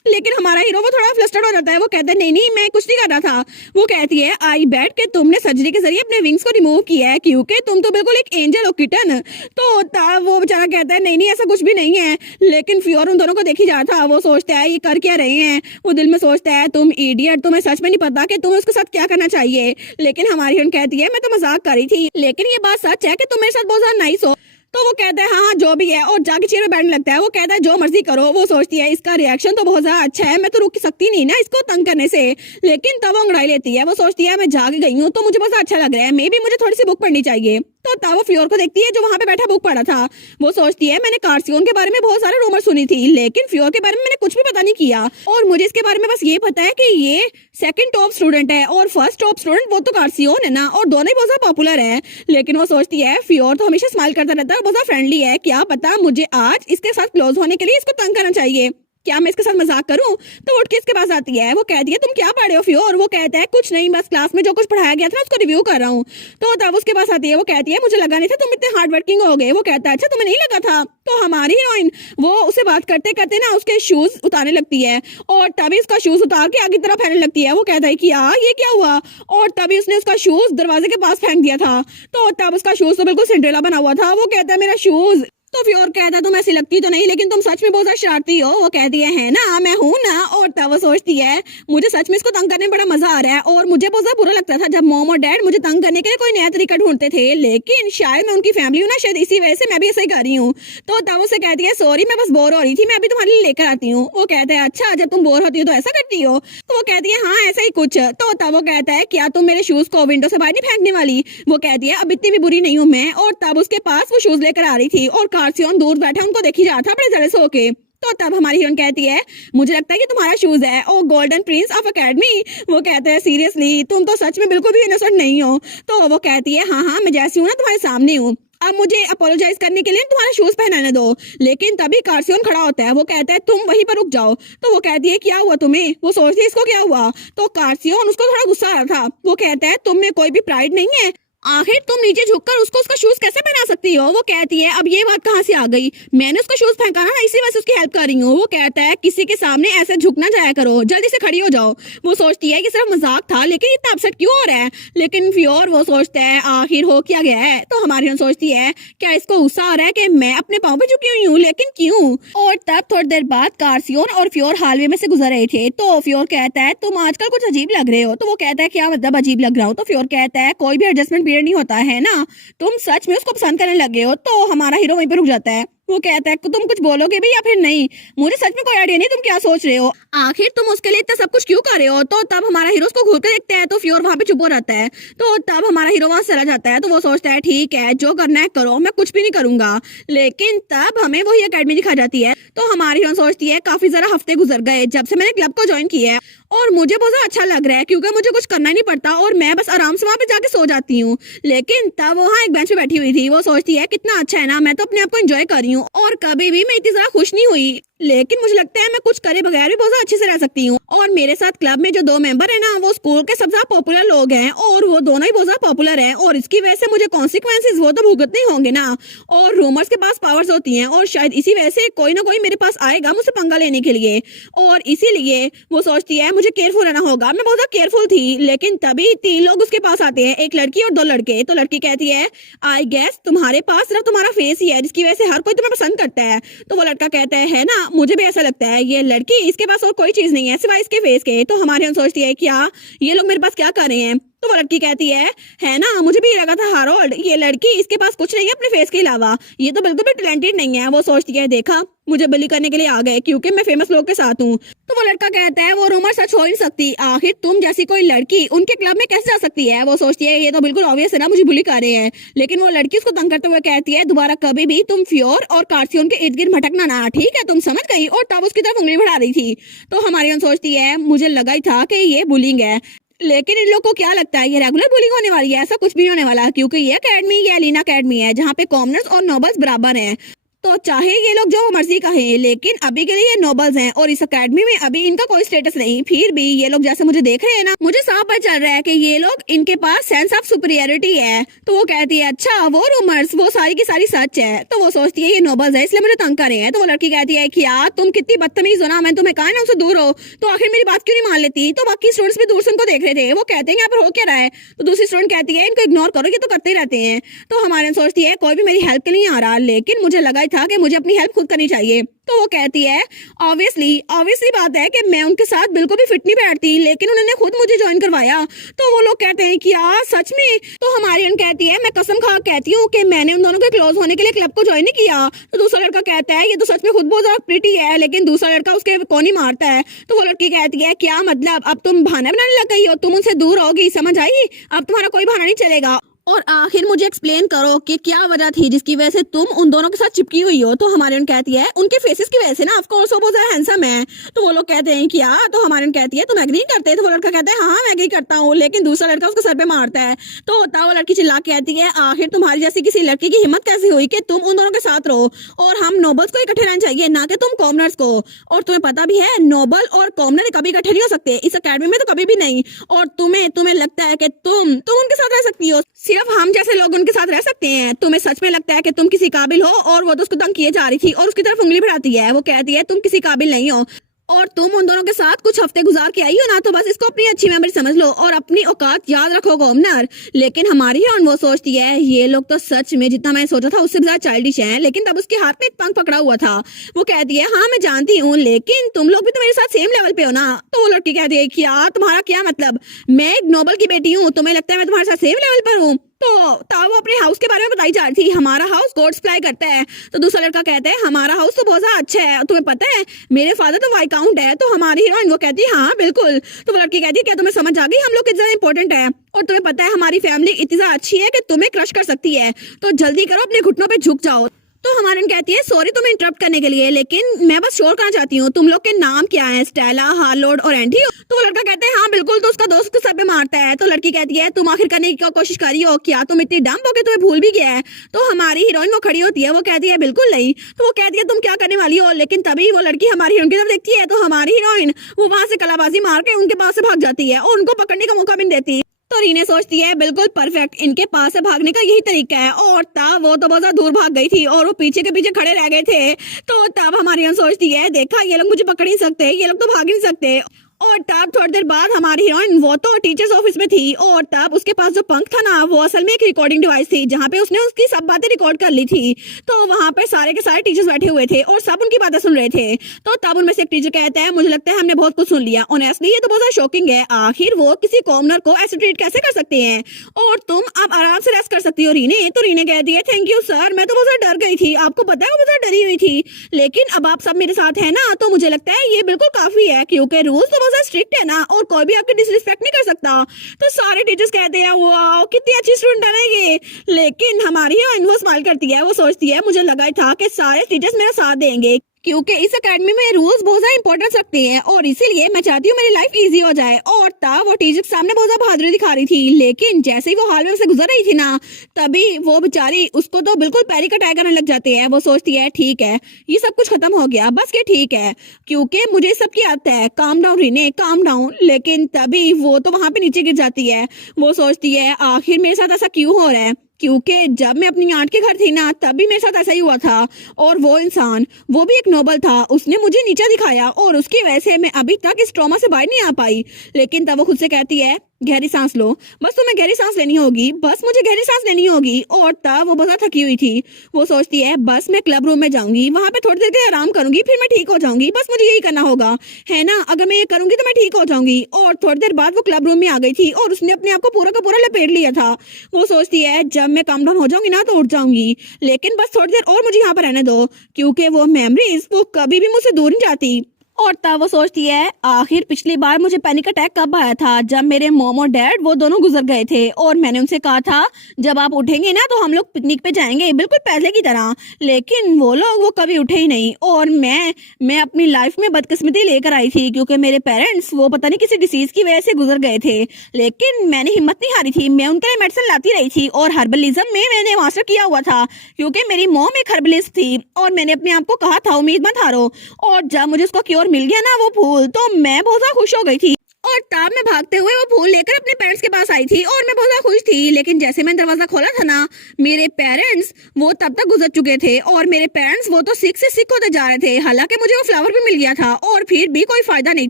लेकिन हमारा हीरो वो थोड़ा फ्लस्टर्ड हो जाता है। वो कहता है नहीं मैं कुछ नहीं कर रहा था। वो कहती है आई बेट कि तुमने सर्जरी के जरिए अपने विंग्स को रिमूव किया है, क्योंकि तुम तो बिल्कुल एक एंजल हो किटन। तो तब वो बेचारा कहता है नहीं ऐसा कुछ भी नहीं है। लेकिन फ्योर उन दोनों को देख ही जा था। वो सोचता है ये कर क्या रहे हैं। वो दिल में सोचता है तुम इडियट, तुम्हें सच में नहीं पता कि तुम्हें उसके साथ क्या करना चाहिए। लेकिन हमारी हीरोइन कहती है मैं तो मजाक कर रही थी, लेकिन ये बात सच है कि तुम मेरे साथ बहुत ज्यादा नाइस हो। तो वो कहता है हाँ जो भी है और जाके चेयर पे बैठने लगता है। वो कहता है जो मर्जी करो। वो सोचती है इसका रिएक्शन तो बहुत ज्यादा अच्छा है, मैं तो रुक सकती नहीं ना इसको तंग करने से। लेकिन तब वो अंगड़ाई लेती है। वो सोचती है मैं जाग गई हूँ तो मुझे बहुत अच्छा लग रहा है, मे भी मुझे थोड़ी सी बुक पढ़नी चाहिए। तो तब वो फ्योर को देखती है जो वहां पे बैठा बुक पढ़ा था। वो सोचती है मैंने कार्सियन के बारे में बहुत सारे रूमर सुनी थी, लेकिन फ्योर के बारे में मैंने कुछ भी पता नहीं किया और मुझे इसके बारे में बस ये पता है कि ये सेकंड टॉप स्टूडेंट है और फर्स्ट टॉप स्टूडेंट वो तो कार्सियन है ना, और दोनों ही बहुत ज्यादा पॉपुलर है। लेकिन वो सोचती है फ्योर तो हमेशा स्माइल करता रहता है, बहुत ज्यादा फ्रेंडली है, क्या पता मुझे आज इसके साथ क्लोज होने के लिए इसको तंग करना चाहिए, क्या मैं इसके साथ मजाक करूं? तो उठ के इसके पास आती है। वो कहती है तुम क्या पढ़ रहे हो फ्योर? वो कहता है कुछ नहीं, बस क्लास में जो कुछ पढ़ाया गया था ना उसको रिव्यू कर रहा हूँ। तो तब उसके पास आती है। वो कहती है मुझे लगा नहीं था तुम इतने हार्ड वर्किंग हो गए। वो कहता है अच्छा तुम्हें नहीं लगा था? तो हमारी हीरोइन वो उसे बात करते करते ना उसके शूज उतारने लगती है और तभी उसका शूज उतार के आगे तरफ फेंकने लगती है। वो कहता है कि ये क्या हुआ? और तभी उसने उसका शूज दरवाजे के पास फेंक दिया था। तो तब उसका शूज तो बिल्कुल सिंड्रेला बना हुआ था। वो कहता है मेरा शूज। तो फ्योर कहता तुम ऐसी लगती तो नहीं, लेकिन तुम सच में बहुत ज्यादा शरारती हो। वो कहती है ना मैं हूँ ना। और तब वो सोचती है मुझे सच में इसको तंग करने में बड़ा मजा आ रहा है और मुझे बहुत ज्यादा बुरा लगता था जब मॉम और डैड मुझे तंग करने के लिए कोई नया तरीका ढूंढते थे, लेकिन शायद मैं उनकी फैमिली हूँ ना, शायद इसी वजह से मैं भी ऐसा ही कर रही हूँ। तो तब उसे कहती है सॉरी मैं बस बोर हो रही थी, मैं अभी तुम्हारे लिए लेकर आती हूँ। वो कहता है अच्छा जब तुम बोर होती हो तो ऐसा करती हो? तो वो कहती है हाँ ऐसा ही कुछ। तो तब वो कहता है क्या तुम मेरे शूज को विंडो से बाहर नहीं फेंकने वाली? वो कहती है अब इतनी भी बुरी नहीं हूँ मैं। और तब उसके पास वो शूज लेकर आ रही थी और कार्सियन दूर बैठा उनको देखी जा रहा था बड़े जले से होके। तो तब हमारी हीरोइन कहती है मुझे लगता है कि तुम्हारा शूज है, ओ गोल्डन प्रिंस ऑफ एकेडमी। वो कहते हैं सीरियसली तुम तो सच में बिल्कुल भी इनोसेंट नहीं हो। तो वो कहती है हाँ हाँ मैं जैसी हूँ ना तुम्हारे सामने हूँ, अब मुझे अपोलोजाइज करने के लिए तुम्हारा शूज पहनाने दो। लेकिन तभी कार्सियन खड़ा होता है, वो कहता है तुम वहीं पर रुक जाओ। तो वो कहती है क्या हुआ तुम्हें? वो सोचती है इसको क्या हुआ। तो कार्सियन उसको थोड़ा गुस्सा आ रहा था, वो कहता है तुम में कोई भी प्राइड नहीं है, आखिर तुम नीचे झुककर उसको उसका शूज कैसे पहना सकती हो। वो कहती है अब ये बात कहाँ से आ गई, मैंने उसका शूज फेंका ना इसी वजह से उसकी हेल्प कर रही हूँ। वो कहता है किसी के सामने ऐसे झुकना जाया करो, जल्दी से खड़ी हो जाओ। वो सोचती है कि सिर्फ मजाक था लेकिन इतना अपसेट क्यों हो रहा है। लेकिन फियोर वो सोचता है आखिर हो क्या गया है। तो हमारी सोचती है क्या इसको गुस्सा आ रहा है कि मैं अपने पाँव पे झुकी हुई हूँ, लेकिन क्यों। और तब थोड़ी देर बाद कार्सियन और फियोर हालवे में से गुजर रहे थे। तो फियोर कहता है तुम आजकल कुछ अजीब लग रहे हो। तो वो कहता है क्या मतलब अजीब लग रहा हो। तो फियोर कहता है कोई भी एडजस्टमेंट पीरियड नहीं होता है ना, तुम सच में उसको पसंद करने लगे हो। तो हमारा हीरो वहीं पर रुक जाता है, वो कहता है तुम कुछ बोलोगे भी या फिर नहीं, मुझे सच में कोई आइडिया नहीं तुम क्या सोच रहे हो, आखिर तुम उसके लिए इतना सब कुछ क्यों कर रहे हो। तो तब हमारा हीरो उसको घूर के देखता है, तो फियोर वहां पे चुप हो रहता है। तो तब हमारा हीरो वहां चला जाता है। तो वो सोचता है ठीक है जो करना है करो, मैं कुछ भी नहीं करूंगा। लेकिन तब हमें वही अकेडमी दिखा जाती है। तो हमारी हीरो सोचती है काफी जरा हफ्ते गुजर गए जब से मैंने क्लब को ज्वाइन किया है और मुझे बहुत अच्छा लग रहा है क्योंकि मुझे कुछ करना नहीं पड़ता और मैं बस आराम से वहां पे जाके सो जाती हूँ। लेकिन तब वो वहाँ एक बेंच पे बैठी हुई थी, वो सोचती है कितना अच्छा है ना, मैं तो अपने आप को एंजॉय कर रही हूँ और कभी भी मैं इतनी ज्यादा खुश नहीं हुई, लेकिन मुझे लगता है मैं कुछ करे बगैर भी बहुत अच्छे से रह सकती हूँ। और मेरे साथ क्लब में जो 2 मेंबर है ना वो स्कूल के सबसे ज्यादा पॉपुलर लोग हैं और वो दोनों ही बहुत ज्यादा पॉपुलर हैं और इसकी वजह से मुझे कॉन्सिक्वेंसेज वो तो भुगतने ही होंगे ना। और रूमर्स के पास पावर्स होती हैं और शायद इसी वजह से कोई ना कोई मेरे पास आएगा मुझसे पंगा लेने के लिए, और इसीलिए वो सोचती है मुझे केयरफुल रहना होगा। मैं बहुत ज्यादा केयरफुल थी, लेकिन तभी 3 लोग उसके पास आते हैं, एक लड़की और 2 लड़के। तो लड़की कहती है आई गेस तुम्हारे पास सिर्फ तुम्हारा फेस ही है जिसकी वजह से हर कोई तुम्हें पसंद करता है। तो वो लड़का कहता है ना मुझे भी ऐसा लगता है, ये लड़की इसके पास और कोई चीज नहीं है सिवाय इसके फेस के। तो हमारे हम सोचती है क्या ये लोग मेरे पास क्या कर रहे हैं। तो वो लड़की कहती है ना मुझे भी लगा था हारोल्ड ये लड़की इसके पास कुछ नहीं है अपने फेस के अलावा, ये तो बिल्कुल भी टैलेंटेड नहीं है। वो सोचती है देखा मुझे बली करने के लिए आ गए क्योंकि मैं फेमस लोग के साथ हूँ। तो वो लड़का कहता है वो रूमर सच हो ही नहीं सकती, आखिर तुम जैसी कोई लड़की उनके क्लब में कैसे जा सकती है। वो सोचती है ये तो बिल्कुल ऑब्वियस है ना मुझे बुली कर रहे हैं। लेकिन वो लड़की उसको तंग करते हुए कहती है दोबारा कभी भी तुम फियोर और कार्सियन के इर्द गिर्द भटकना ना, ठीक है तुम समझ गई। और तब उसकी तरफ उंगली बढ़ा रही थी। तो हमारी सोचती है मुझे लगा ही था कि ये बुलिंग है, लेकिन इन लोग को क्या लगता है ये रेगुलर बुलिंग होने वाली है। ऐसा कुछ भी नहीं होने वाला क्योंकि ये अकेडमी ये एलिना अकेडमी है जहाँ पे कॉमनर्स और नोबल्स बराबर हैं। तो चाहे ये लोग जो मर्जी कहें लेकिन अभी के लिए ये नोबल्स हैं और इस अकेडमी में अभी इनका कोई स्टेटस नहीं। फिर भी ये लोग जैसे मुझे देख रहे हैं ना मुझे साफ पता चल रहा है कि ये लोग इनके पास सेंस ऑफ सुपीरियरिटी है। तो वो कहती है अच्छा वो रूमर्स वो सारी की सारी सच है। तो वो सोचती है ये नोबल्स है इसलिए मुझे तंग कर रहे हैं। तो वो लड़की कहती है कि यार तुम कितनी बदतमीज हो ना, मैंने तुम्हें कहा ना उनसे दूर हो, तो आखिर मेरी बात क्यों नहीं मान लेती। तो बाकी स्टूडेंट्स भी दूर से उनको देख रहे थे, वो कहते हैं यहाँ पर हो क्या रहा है। तो दूसरी स्टूडेंट कहती है इनको इग्नोर करो ये तो करते ही रहते हैं। तो हमारे सोचती है कोई भी मेरी हेल्प के लिए आ रहा, लेकिन मुझे लगा ही था कि मुझे अपनी हेल्प खुद करनी चाहिए। तो वो कहती है ऑब्वियसली बात है कि मैं उनके साथ बिल्कुल भी फिट नहीं बैठती, लेकिन उन्होंने खुद मुझे ज्वाइन करवाया। तो वो लोग कहते हैं कि यार सच में। तो हमारी उन कहती है मैं कसम खा कहती हूँ कि मैंने उन दोनों के क्लोज होने के लिए क्लब को ज्वाइन नहीं किया। तो दूसरा लड़का कहता है ये तो सच में खुद बहुत ज्यादा प्रिटी है, लेकिन दूसरा लड़का उसके कौन ही मारता है। तो वो लड़की कहती है क्या मतलब अब तुम बहाना बनाने लग गई हो, तुम उनसे दूर होगी समझ आई, अब तुम्हारा कोई बहाना नहीं चलेगा। और आखिर मुझे एक्सप्लेन करो कि क्या वजह थी जिसकी वजह से तुम उन दोनों के साथ चिपकी हुई हो। तो हमारे कहती है उनके फेसेस की वजह से ना, ऑफ कोर्स वो बहुत ज्यादा हैंडसम है। तो वो लोग कहते हैं कि यार, तो हमारे कहती है तुम एग्री करते। तो वो लड़का कहता है हाँ मैं एग्री करता हूँ, लेकिन दूसरा लड़का उसको सर पे मारता है। तो वो लड़की चिल्ला के कहती है आखिर तुम्हारी जैसी किसी लड़की की हिम्मत कैसे हुई कि तुम उन दोनों के साथ रहो, और हम नोबल्स को इकट्ठे रहना चाहिए ना कि तुम कॉमनर्स को। और तुम्हें पता भी है नोबल और कॉमनर कभी इकट्ठे नहीं हो सकते इस अकेडमी में, तो कभी भी नहीं। और तुम्हें लगता है कि तुम उनके साथ रह सकती हो, सिर्फ हम जैसे लोग उनके साथ रह सकते हैं। तुम्हें सच में लगता है कि तुम किसी काबिल हो। और वो तो उसको तंग किए जा रही थी और उसकी तरफ उंगली बढ़ाती है। वो कहती है तुम किसी काबिल नहीं हो और तुम उन दोनों के साथ कुछ हफ्ते गुजार के आई हो ना, तो बस इसको अपनी अच्छी मेमोरी समझ लो और अपनी औकात याद रखो कॉमनर। लेकिन हमारी हिरोइन वो सोचती है ये लोग तो सच में जितना मैं सोचा था उससे ज्यादा चाइल्डिश है। लेकिन तब उसके हाथ में एक पंख पकड़ा हुआ था। वो कहती है हाँ मैं जानती हूँ, लेकिन तुम लोग भी तो मेरे साथ सेम लेवल पे हो ना। तो वो लड़की कहती है कि यार तुम्हारा क्या मतलब, मैं एक नोबल की बेटी हूँ, तुम्हें लगता है मैं तुम्हारे साथ सेम लेवल पर हूँ। तो वो अपने हाउस के बारे में बताई जा रही थी, हमारा हाउस गॉड सप्लाई करता है। तो दूसरा लड़का कहता है हमारा हाउस तो बहुत ज्यादा अच्छा है, तुम्हें पता है मेरे फादर तो वाइकाउंट है। तो हमारी हीरोइन वो कहती है हाँ बिल्कुल। तो वो लड़की कहती है क्या तुम्हें समझ आ गई हम लोग कितना ज्यादा इंपॉर्टेंट है, और तुम्हें पता है हमारी फैमिली इतनी ज्यादा अच्छी है कि तुम्हें क्रश कर सकती है, तो जल्दी करो अपने घुटनों पे झुक जाओ। तो हमारन कहती है सॉरी तुम्हें इंटरप्ट करने के लिए, लेकिन मैं बस श्योर करना चाहती हूँ तुम लोग के नाम क्या है, स्टेला, हार्लोड और एंडी। तो वो लड़का कहता है हाँ बिल्कुल, तो उसका दोस्त उसके सर पे मारता है। तो लड़की कहती है तुम आखिर करने की कोशिश कर रही हो क्या, तुम इतनी डम हो के तुम्हें भूल भी गया है। तो हमारी हीरोइन वो खड़ी होती है, वो कहती है बिल्कुल नहीं। तो वो कहती है तुम क्या करने वाली हो, लेकिन तभी वो लड़की हमारी हीरोइन की तरफ देखती है तो हमारी हीरोइन वो वहां से कलाबाजी मार के उनके पास से भाग जाती है और उनको पकड़ने का मौका भी नहीं देती। तो रीने सोचती है बिल्कुल परफेक्ट, इनके पास से भागने का यही तरीका है। और तब वो तो बहुत दूर भाग गई थी और वो पीछे के पीछे खड़े रह गए थे। तो तब हमारी हीरोइन सोचती है देखा ये लोग मुझे पकड़ नहीं सकते, ये लोग तो भाग नहीं सकते। और तब थोड़ी देर बाद हमारी हीरोइन वो तो टीचर्स ऑफिस में थी और तब उसके पास जो पंख था ना वो असल में एक रिकॉर्डिंग डिवाइस थी जहाँ पे उसने उसकी सब बातें रिकॉर्ड कर ली थी। तो वहाँ पे सारे के सारे टीचर्स बैठे हुए थे और सब उनकी बातें सुन रहे थे। तो तब उनमें से एक टीचर कहता है मुझे लगता है हमने बहुत कुछ सुन लिया, ऑनेस्टली ये तो बहुत ज्यादा शॉकिंग है, आखिर वो किसी कॉमनर को ऐसे ट्रीट कैसे कर सकते हैं, और तुम अब आराम से रेस्ट कर सकती हो रीने। तो रीने कहती है थैंक यू सर, मैं तो बहुत ज्यादा डर गई थी, आपको पता है वो बहुत ज्यादा डरी हुई थी, लेकिन अब आप सब मेरे साथ है ना तो मुझे लगता है ये बिल्कुल काफी है क्योंकि रूल्स तो बहुत ज्यादा स्ट्रिक्ट है ना और कोई भी आपकी डिसरिस्पेक्ट नहीं कर सकता। तो सारे टीचर्स कहते हैं वाओ कितनी अच्छी स्टूडेंट है ना ये, लेकिन हमारी हीरोइन वो स्माइल करती है, वो सोचती है मुझे लगा था कि सारे टीचर्स मेरा साथ देंगे क्योंकि इस एकेडमी में रूल्स बहुत ज्यादा इंपॉर्टेंस रखते हैं और इसीलिए मैं चाहती हूँ मेरी लाइफ इजी हो जाए। और तब वो टीचर के सामने बहुत ज्यादा बहादुरी दिखा रही थी, लेकिन जैसे ही वो हाल में से गुजर रही थी ना तभी वो बेचारी उसको तो बिल्कुल पैरी कटाई करने लग जाते हैं। वो सोचती है ठीक है ये सब कुछ खत्म हो गया, बस ये ठीक है क्योंकि मुझे सबकी आदत है, काम डाउन रीने काम डाउन। लेकिन तभी वो तो वहां पे नीचे गिर जाती है। वो सोचती है आखिर मेरे साथ ऐसा क्यों हो रहा है, क्योंकि जब मैं अपनी आंट के घर थी ना तभी मेरे साथ ऐसा ही हुआ था और वो इंसान वो भी एक नोबल था, उसने मुझे नीचा दिखाया और उसकी वजह से मैं अभी तक इस ट्रॉमा से बाहर नहीं आ पाई। लेकिन तब वो खुद से कहती है गहरी सांस लो, बस तुम्हें गहरी सांस लेनी होगी, बस मुझे गहरी सांस लेनी होगी। और तब वो बहुत थकी हुई थी, वो सोचती है बस मैं क्लब रूम में जाऊंगी, वहां पे थोड़ी देर के लिए आराम करूंगी, फिर मैं ठीक हो जाऊंगी, बस मुझे यही करना होगा है ना, अगर मैं ये करूंगी तो मैं ठीक हो जाऊंगी। और थोड़ी देर बाद वो क्लब रूम में आ गई थी और उसने अपने आप को पूरा का पूरा लपेट लिया था। वो सोचती है जब मैं काम डाउन हो जाऊंगी ना तो उठ जाऊंगी, लेकिन बस थोड़ी देर और मुझे यहाँ पर रहने दो क्योंकि वो मेमोरीज वो कभी भी मुझसे दूर नहीं जाती। और तब वो सोचती है आखिर पिछली बार मुझे पैनिक अटैक कब आया था, जब मेरे मॉम और डैड वो दोनों गुजर गए थे और मैंने उनसे कहा था जब आप उठेंगे ना तो हम लोग पिकनिक पे जाएंगे बिल्कुल पहले की तरह, लेकिन वो लोग वो कभी उठे ही नहीं। और मैं अपनी लाइफ में बदकिस्मती लेकर आई थी क्योंकि मेरे पेरेंट्स वो पता नहीं किसी डिसीज की वजह से गुजर गए थे, लेकिन मैंने हिम्मत नहीं हारी थी, मैं उनके लिए मेडिसिन लाती रही थी और हर्बलिज्म में मैंने मास्टर किया हुआ था क्योंकि मेरी मॉम एक हर्बलिस्ट थी और मैंने अपने आप को कहा था उम्मीद मत हारो। और जब मुझे उसका क्योर मिल गया ना वो फूल, तो मैं बहुत ज्यादा खुश हो गई थी और तब मैं भागते हुए वो फूल लेकर अपने पेरेंट्स के पास आई थी और मैं बहुत ज्यादा खुश थी। लेकिन जैसे मैंने दरवाजा खोला था ना मेरे पेरेंट्स वो तब तक गुजर चुके थे और मेरे पेरेंट्स वो तो सिक से सिक होते जा रहे थे, हालांकि मुझे वो फ्लावर भी मिल गया था और फिर भी कोई फायदा नहीं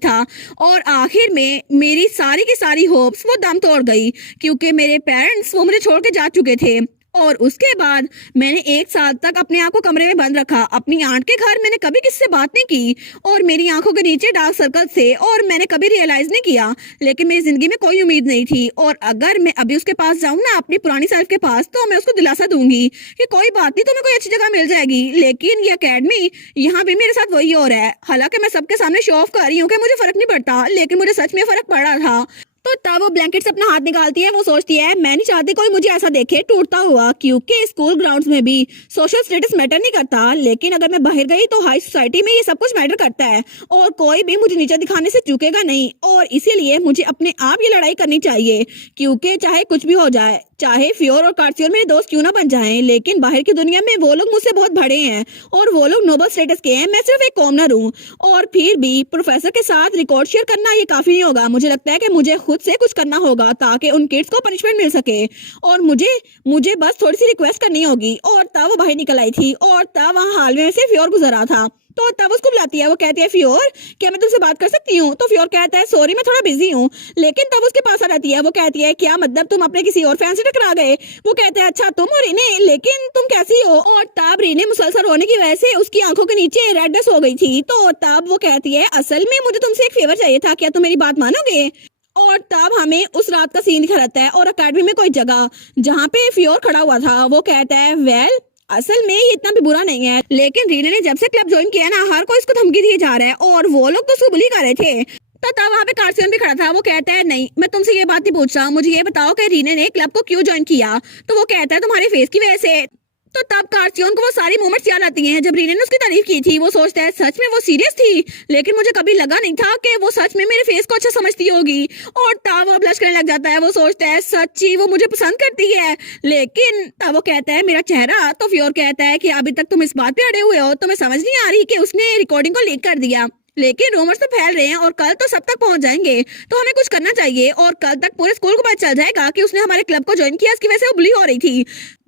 था। और आखिर में मेरी सारी की सारी होप्स वो दम तोड़ गई क्योंकि मेरे पेरेंट्स वो मुझे छोड़ के जा चुके थे। और उसके बाद मैंने 1 साल तक अपने आप को कमरे में बंद रखा, अपनी आंट के घर मैंने कभी किसी से बात नहीं की और मेरी आंखों के नीचे डार्क सर्कल थे और मैंने कभी रियलाइज नहीं किया, लेकिन मेरी जिंदगी में कोई उम्मीद नहीं थी। और अगर मैं अभी उसके पास जाऊं ना अपनी पुरानी सेल्फ के पास तो मैं उसको दिलासा दूंगी कि कोई बात नहीं तुम्हें कोई अच्छी जगह मिल जाएगी, लेकिन ये अकेडमी यहाँ भी मेरे साथ वही हो रहा है। हालांकि मैं सबके सामने शो ऑफ कर रही हूँ कि मुझे फर्क नहीं पड़ता, लेकिन मुझे सच में फर्क पड़ रहा था। तो तब वो ब्लैंकेट से अपना हाथ निकालती है, वो सोचती है मैं नहीं चाहती कोई मुझे ऐसा देखे टूटता हुआ क्योंकि स्कूल ग्राउंड्स में भी सोशल स्टेटस मैटर नहीं करता, लेकिन अगर मैं बाहर गई तो हाई सोसाइटी में ये सब कुछ मैटर करता है और कोई भी मुझे नीचे दिखाने से चूकेगा नहीं। और इसीलिए मुझे अपने आप ये लड़ाई करनी चाहिए क्योंकि चाहे कुछ भी हो जाए, चाहे फ्योर और कार्सियोर मेरे दोस्त क्यों ना बन जाएं, लेकिन बाहर की दुनिया में वो लोग मुझसे बहुत बड़े हैं और वो लोग नोबल स्टेटस के हैं, मैं सिर्फ एक कॉमनर हूँ। और फिर भी प्रोफेसर के साथ रिकॉर्ड शेयर करना ये काफी नहीं होगा, मुझे लगता है कि मुझे खुद से कुछ करना होगा ताकि उन किड्स को पनिशमेंट मिल सके और मुझे बस थोड़ी सी रिक्वेस्ट करनी होगी। और तब वो बाहर निकल आई थी और तब वहाँ हाल में से फ्योर गुजर रहा था। तो तब उसको बुलाती है, वो कहती है फ्योर क्या मैं तुमसे बात कर सकती हूँ? तो फ्योर कहता है सॉरी मैं थोड़ा बिजी हूँ, लेकिन तब उसके पास आ जाती है, वो कहती है क्या मतलब तुम अपने किसी और फैन से टकरा गए? वो कहता है अच्छा तुम और रीने, लेकिन तुम कैसी हो? और तब रीने मुसलसल रोने की वजह से उसकी आंखों के नीचे रेडनेस हो गई थी। तो तब वो कहती है असल में मुझे तुमसे एक फेवर चाहिए था, क्या तुम मेरी बात मानोगे? और तब हमें उस रात का सीन दिखा रहता है और अकेडमी में कोई जगह जहाँ पे फ्योर खड़ा हुआ था, वो कहता है वेल असल में ये इतना भी बुरा नहीं है, लेकिन रीने ने जब से क्लब ज्वाइन किया ना हर कोई इसको धमकी दिए जा रहा है और वो लोग तो उसको बुली कर रहे थे। तो तब वहाँ पे कार्सियन भी खड़ा था, वो कहता है नहीं मैं तुमसे ये बात नहीं पूछ रहा, मुझे ये बताओ कि रीने ने क्लब को क्यों ज्वाइन किया? तो वो कहता है तुम्हारे फेस की वजह से। तो तब कार्सियोन को वो सारी मोमेंट्स याद आती हैं जब रीने ने उसकी तारीफ की थी। वो सोचता है सच में वो सीरियस थी, लेकिन मुझे कभी लगा नहीं था कि वो सच में मेरे फेस को अच्छा समझती होगी। और तब वो ब्लश करने लग जाता है। वो सोचता है सच्ची वो मुझे पसंद करती है। लेकिन तब वो कहता है मेरा चेहरा। तो फ्योर कहता है कि अभी तक तुम इस बात पे अड़े हुए हो, तुम्हें समझ नहीं आ रही कि उसने रिकॉर्डिंग को लीक कर दिया। लेकिन रूमर्स तो फैल रहे हैं और कल तो सब तक पहुंच जाएंगे, तो हमें कुछ करना चाहिए और कल तक पूरे स्कूल को पता चल जाएगा कि उसने हमारे क्लब को ज्वाइन किया, इसकी वजह से वो बुली हो रही थी।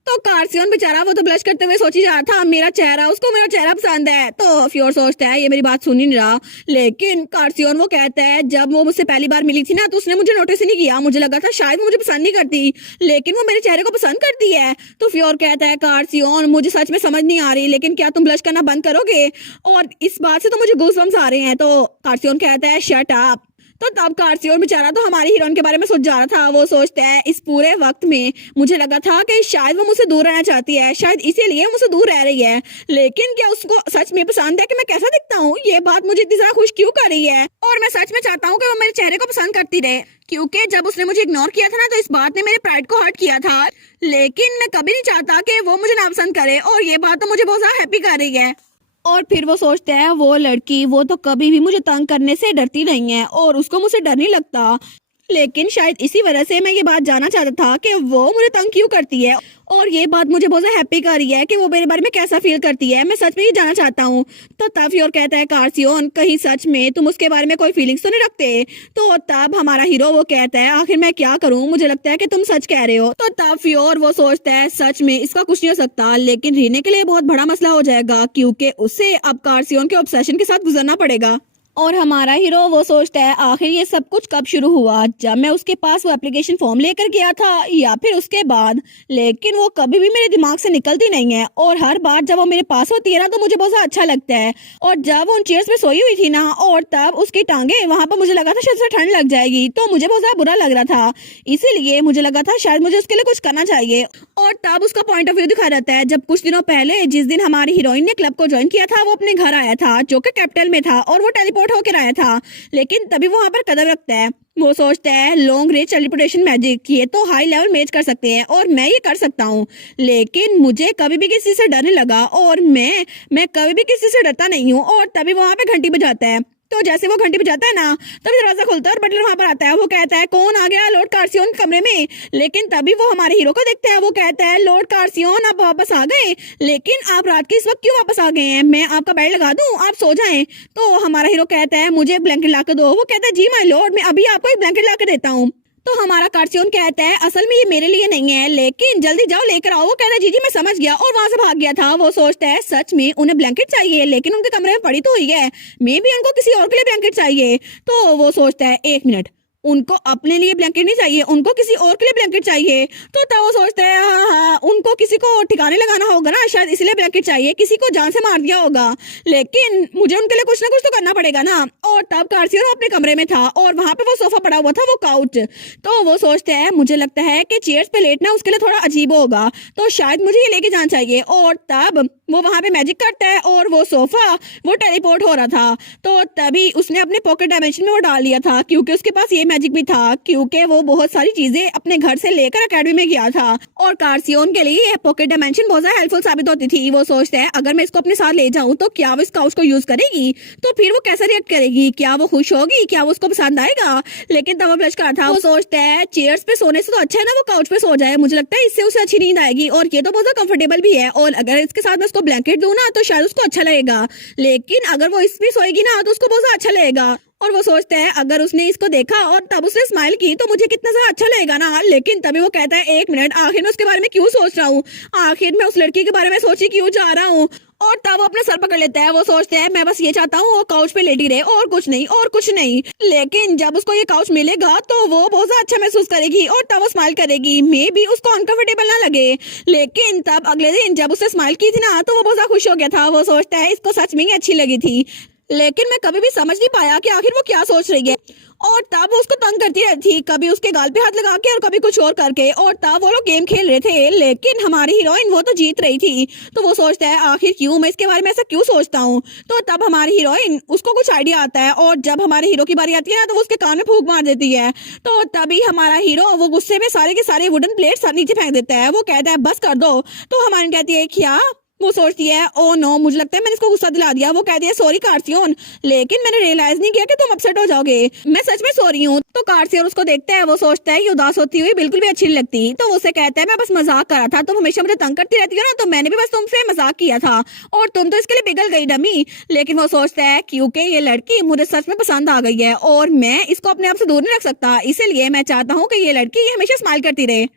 तो कार्सियोन बेचारा वो तो ब्लश करते हुए सोच ही जा रहा था मेरा चेहरा, उसको मेरा चेहरा पसंद है। तो फ्योर सोचता है ये मेरी बात सुन ही नहीं रहा। लेकिन कार्सियोन वो कहता है जब वो मुझसे पहली बार मिली थी ना तो उसने मुझे नोटिस ही नहीं किया, मुझे लगा था शायद वो मुझे पसंद नहीं करती, लेकिन वो मेरे चेहरे को पसंद करती है। तो फ्योर कहता है कार्सियोन मुझे सच में समझ नहीं आ रही, लेकिन क्या तुम ब्लश करना बंद करोगे? और इस बात से तो मुझे गूज़बम्स आ रहे हैं। तो कार्सियोन कहता है शट अप। तो तब कार्सियोन बेचारा तो हमारी हीरोइन के बारे में सोच जा रहा था। वो सोचता है इस पूरे वक्त में मुझे लगा था कि शायद वो मुझसे दूर रहना चाहती है, शायद इसीलिए मुझसे दूर रह रही है, लेकिन क्या उसको सच में पसंद है कि मैं कैसा दिखता हूँ? ये बात मुझे इतनी ज्यादा खुश क्यों कर रही है? और मैं सच में चाहता हूँ कि वो मेरे चेहरे को पसंद करती रहे, क्योंकि जब उसने मुझे इग्नोर किया था ना तो इस बात ने मेरे प्राइड को हर्ट किया था। लेकिन मैं कभी नहीं चाहता कि वो मुझे नापसंद करे, और ये बात तो मुझे बहुत ज्यादा हैप्पी कर रही है। और फिर वो सोचता है वो लड़की वो तो कभी भी मुझे तंग करने से डरती नहीं है और उसको मुझसे डर नहीं लगता, लेकिन शायद इसी वजह से मैं ये बात जानना चाहता था कि वो मुझे तंग क्यों करती है। और ये बात मुझे बहुत हैप्पी कर रही है कि वो मेरे बारे में कैसा फील करती है, मैं सच में ये जानना चाहता हूँ। तो तब फ्योर कहता है कार्सियोन कहीं सच में तुम उसके बारे में कोई फीलिंग्स तो नहीं रखते? तो तब हमारा हीरो वो कहता है आखिर मैं क्या करूँ, मुझे लगता है कि तुम सच कह रहे हो। तो तब फ्योर वो सोचता है सच में इसका कुछ नहीं हो सकता, लेकिन रीने के लिए बहुत बड़ा मसला हो जाएगा, क्योंकि उसे अब कार्सियोन के ऑब्सेशन के साथ गुजरना पड़ेगा। और हमारा हीरो वो सोचता है आखिर ये सब कुछ कब शुरू हुआ, जब मैं उसके पास वो एप्लीकेशन फॉर्म लेकर गया था या फिर उसके बाद? लेकिन वो कभी भी मेरे दिमाग से निकलती नहीं है, और हर बार जब वो मेरे पास होती है ना तो मुझे बहुत अच्छा लगता है। और जब वो उन चेयर्स पे सोई हुई थी ना और तब उसकी टांगे वहां पर मुझे लगा था शायद उसे ठंड लग जाएगी, तो मुझे बहुत ज्यादा बुरा लग रहा था, इसीलिए मुझे लगा था शायद मुझे उसके लिए कुछ करना चाहिए। और तब उसका पॉइंट ऑफ व्यू दिखाया जाता है जब कुछ दिनों पहले जिस दिन हमारी हीरोइन ने क्लब को ज्वाइन किया था वो अपने घर आया था जो कि कैपिटल में था, और वो टेलीपोर्ट होकर आया था, लेकिन तभी वो वहां पर कदम रखता है। वो सोचता है लॉन्ग रेंज टेलीपोर्टेशन मैजिक ये तो हाई लेवल मैच कर सकते हैं और मैं ये कर सकता हूँ, लेकिन मुझे कभी भी किसी से डर नहीं लगा और मैं कभी भी किसी से डरता नहीं हूँ। और तभी वहां पे घंटी बजाता है। तो जैसे वो घंटी बजाता है ना तभी दरवाजा खुलता है और बटलर वहां पर आता है। वो कहता है कौन आ गया लॉर्ड कार्सियोन के कमरे में? लेकिन तभी वो हमारे हीरो को देखता है। वो कहता है लॉर्ड कार्सियोन आप वापस आ गए, लेकिन आप रात के इस वक्त क्यों वापस आ गए हैं? मैं आपका बेड लगा दूं, आप सो जाएं। तो हमारा हीरो कहता है मुझे ब्लैंकेट ला कर दो। वो कहता है जी माय लॉर्ड मैं अभी आपको एक ब्लैंकेट ला कर देता हूँ। तो हमारा कार्सियोन कहता है असल में ये मेरे लिए नहीं है, लेकिन जल्दी जाओ लेकर आओ। वो कहता है जी मैं समझ गया, और वहां से भाग गया था। वो सोचता है सच में उन्हें ब्लैंकेट चाहिए, लेकिन उनके कमरे में पड़ी तो हुई है, मे भी उनको किसी और के लिए ब्लैंकेट चाहिए। तो वो सोचता है एक मिनट, उनको अपने लिए ब्लैंकेट नहीं चाहिए, उनको किसी और के लिए ब्लैंकेट चाहिए। तो तब वो सोचता है हाँ उनको किसी को ठिकाने लगाना होगा ना, शायद इसलिए ब्लैंकेट चाहिए, किसी को जान से मार दिया होगा, लेकिन मुझे उनके लिए कुछ ना कुछ तो करना पड़ेगा ना। और तब कार्सियोन अपने कमरे में था और वहां पे वो सोफा पड़ा हुआ था, वो काउच। तो वो सोचता है मुझे लगता है कि चेयर्स पे लेटना उसके लिए थोड़ा अजीब होगा, तो शायद मुझे ये लेके जाना चाहिए। और तब वो वहां पे मैजिक करता है और वो सोफा वो टेलीपोर्ट हो रहा था। तो तभी उसने अपने पॉकेट डायमेंशन में वो डाल लिया था, क्योंकि उसके पास ये मैजिक भी था, क्योंकि वो बहुत सारी चीजें अपने घर से लेकर एकेडमी में गया था। और कार्सियोन के लिए पॉकेट डायमेंशन बहुत ज्यादा हेल्पफुल साबित होती थी। वो सोचता है अगर मैं इसको अपने साथ ले जाऊं तो क्या वो इस काउच को यूज करेगी, तो फिर वो कैसे रिएक्ट करेगी, क्या वो खुश होगी, क्या वो उसको पसंद आएगा? लेकिन तब वो ब्लश कर था। वो सोचता है चेयर्स पे सोने से तो अच्छा है ना वो काउच पे सो जाए, मुझे लगता है इससे उसे अच्छी नींद आएगी, और ये तो बहुत ज्यादा कंफर्टेबल भी है, और अगर इसके साथ मैं उसको ब्लैंकेट दूं ना तो शायद उसको अच्छा लगेगा, लेकिन अगर वो इस पे सोएगी ना तो उसको बहुत ज्यादा अच्छा लगेगा। और वो सोचता है अगर उसने इसको देखा और तब उसने स्माइल की तो मुझे कितना ज्यादा अच्छा लगेगा ना। लेकिन तभी वो कहता है एक मिनट, आखिर मैं उसके बारे में क्यों सोच रहा हूँ, आखिर मैं उस लड़की के बारे में सोच ही क्यों जा रहा हूँ? और तब वो अपना सर पकड़ लेता है। वो सोचते हैं मैं बस ये चाहता हूँ वो काउच पे लेटी रहे, और कुछ नहीं और कुछ नहीं। लेकिन जब उसको ये काउच मिलेगा तो वो बहुत ज्यादा अच्छा महसूस करेगी और तब वो स्माइल करेगी, मे भी उसको अनकंफर्टेबल ना लगे। लेकिन तब अगले दिन जब उसने स्माइल की थी ना तो वो बहुत ज्यादा खुश हो गया था। वो सोचता है इसको सच में ही अच्छी लगी थी, लेकिन मैं कभी भी समझ नहीं पाया कि आखिर वो क्या सोच रही है। और तब वो उसको तंग करती रहती थी, कभी उसके गाल पे हाथ लगा के और कभी कुछ और करके। और तब वो लोग गेम खेल रहे थे, लेकिन हमारी हीरोइन वो तो जीत रही थी। तो वो सोचता है आखिर क्यों, मैं इसके बारे में ऐसा क्यों सोचता हूँ। तो तब हमारी हीरोइन उसको कुछ आइडिया आता है, और जब हमारे हीरो की बारी आती है ना तो वो उसके कान में फूंक मार देती है। तो तभी हमारा हीरो वो गुस्से में सारे के सारे वुडन प्लेट्स नीचे फेंक देता है। वो कहता है बस कर दो। तो हमारी कहती है क्या। वो सोचती है ओ नो, मुझे लगता है मैंने इसको गुस्सा दिला दिया। वो कहती है सॉरी कार्सियन, लेकिन मैंने रियलाइज नहीं किया कि तुम अपसेट हो जाओगे, मैं सच में सॉरी हूँ। तो कार्सियन उसको देखता है, वो सोचता है कि उदास होती हुई बिल्कुल भी अच्छी नहीं लगती। तो वो उसे कहता है मैं बस मजाक कर रहा था, तुम हमेशा मुझे तंग करती रहती हो ना, तो मैंने भी बस तुमसे मजाक किया था और तुम तो इसके लिए पिघल गई डमी। लेकिन वो सोचता है क्योंकि ये लड़की मुझे सच में पसंद आ गई है और मैं इसको अपने आप से दूर नहीं रख सकता, इसलिए मैं चाहता हूँ कि ये लड़की हमेशा स्माइल करती रहे।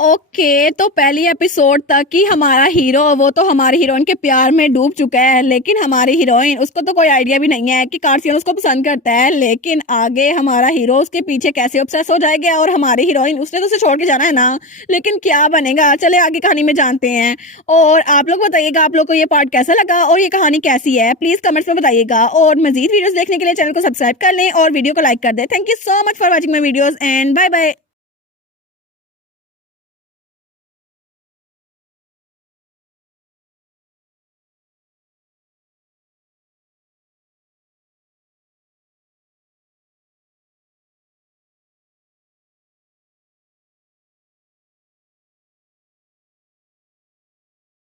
ओके, तो पहली एपिसोड तक ही हमारा हीरो वो तो हमारी हीरोइन के प्यार में डूब चुका है, लेकिन हमारी हीरोइन उसको तो कोई आइडिया भी नहीं है कि कार्सियन उसको पसंद करता है। लेकिन आगे हमारा हीरो उसके पीछे कैसे ऑब्सेस हो जाएगा, और हमारी हीरोइन उसने तो उसे छोड़ के जाना है ना, लेकिन क्या बनेगा चले आगे कहानी में जानते हैं। और आप लोग बताइएगा आप लोग को ये पार्ट कैसा लगा और ये कहानी कैसी है, प्लीज कमेंट्स में बताइएगा। और मजीद वीडियोस देखने के लिए चैनल को सब्सक्राइब कर लें और वीडियो को लाइक कर दें। Thank you so much for watching my videos and bye bye.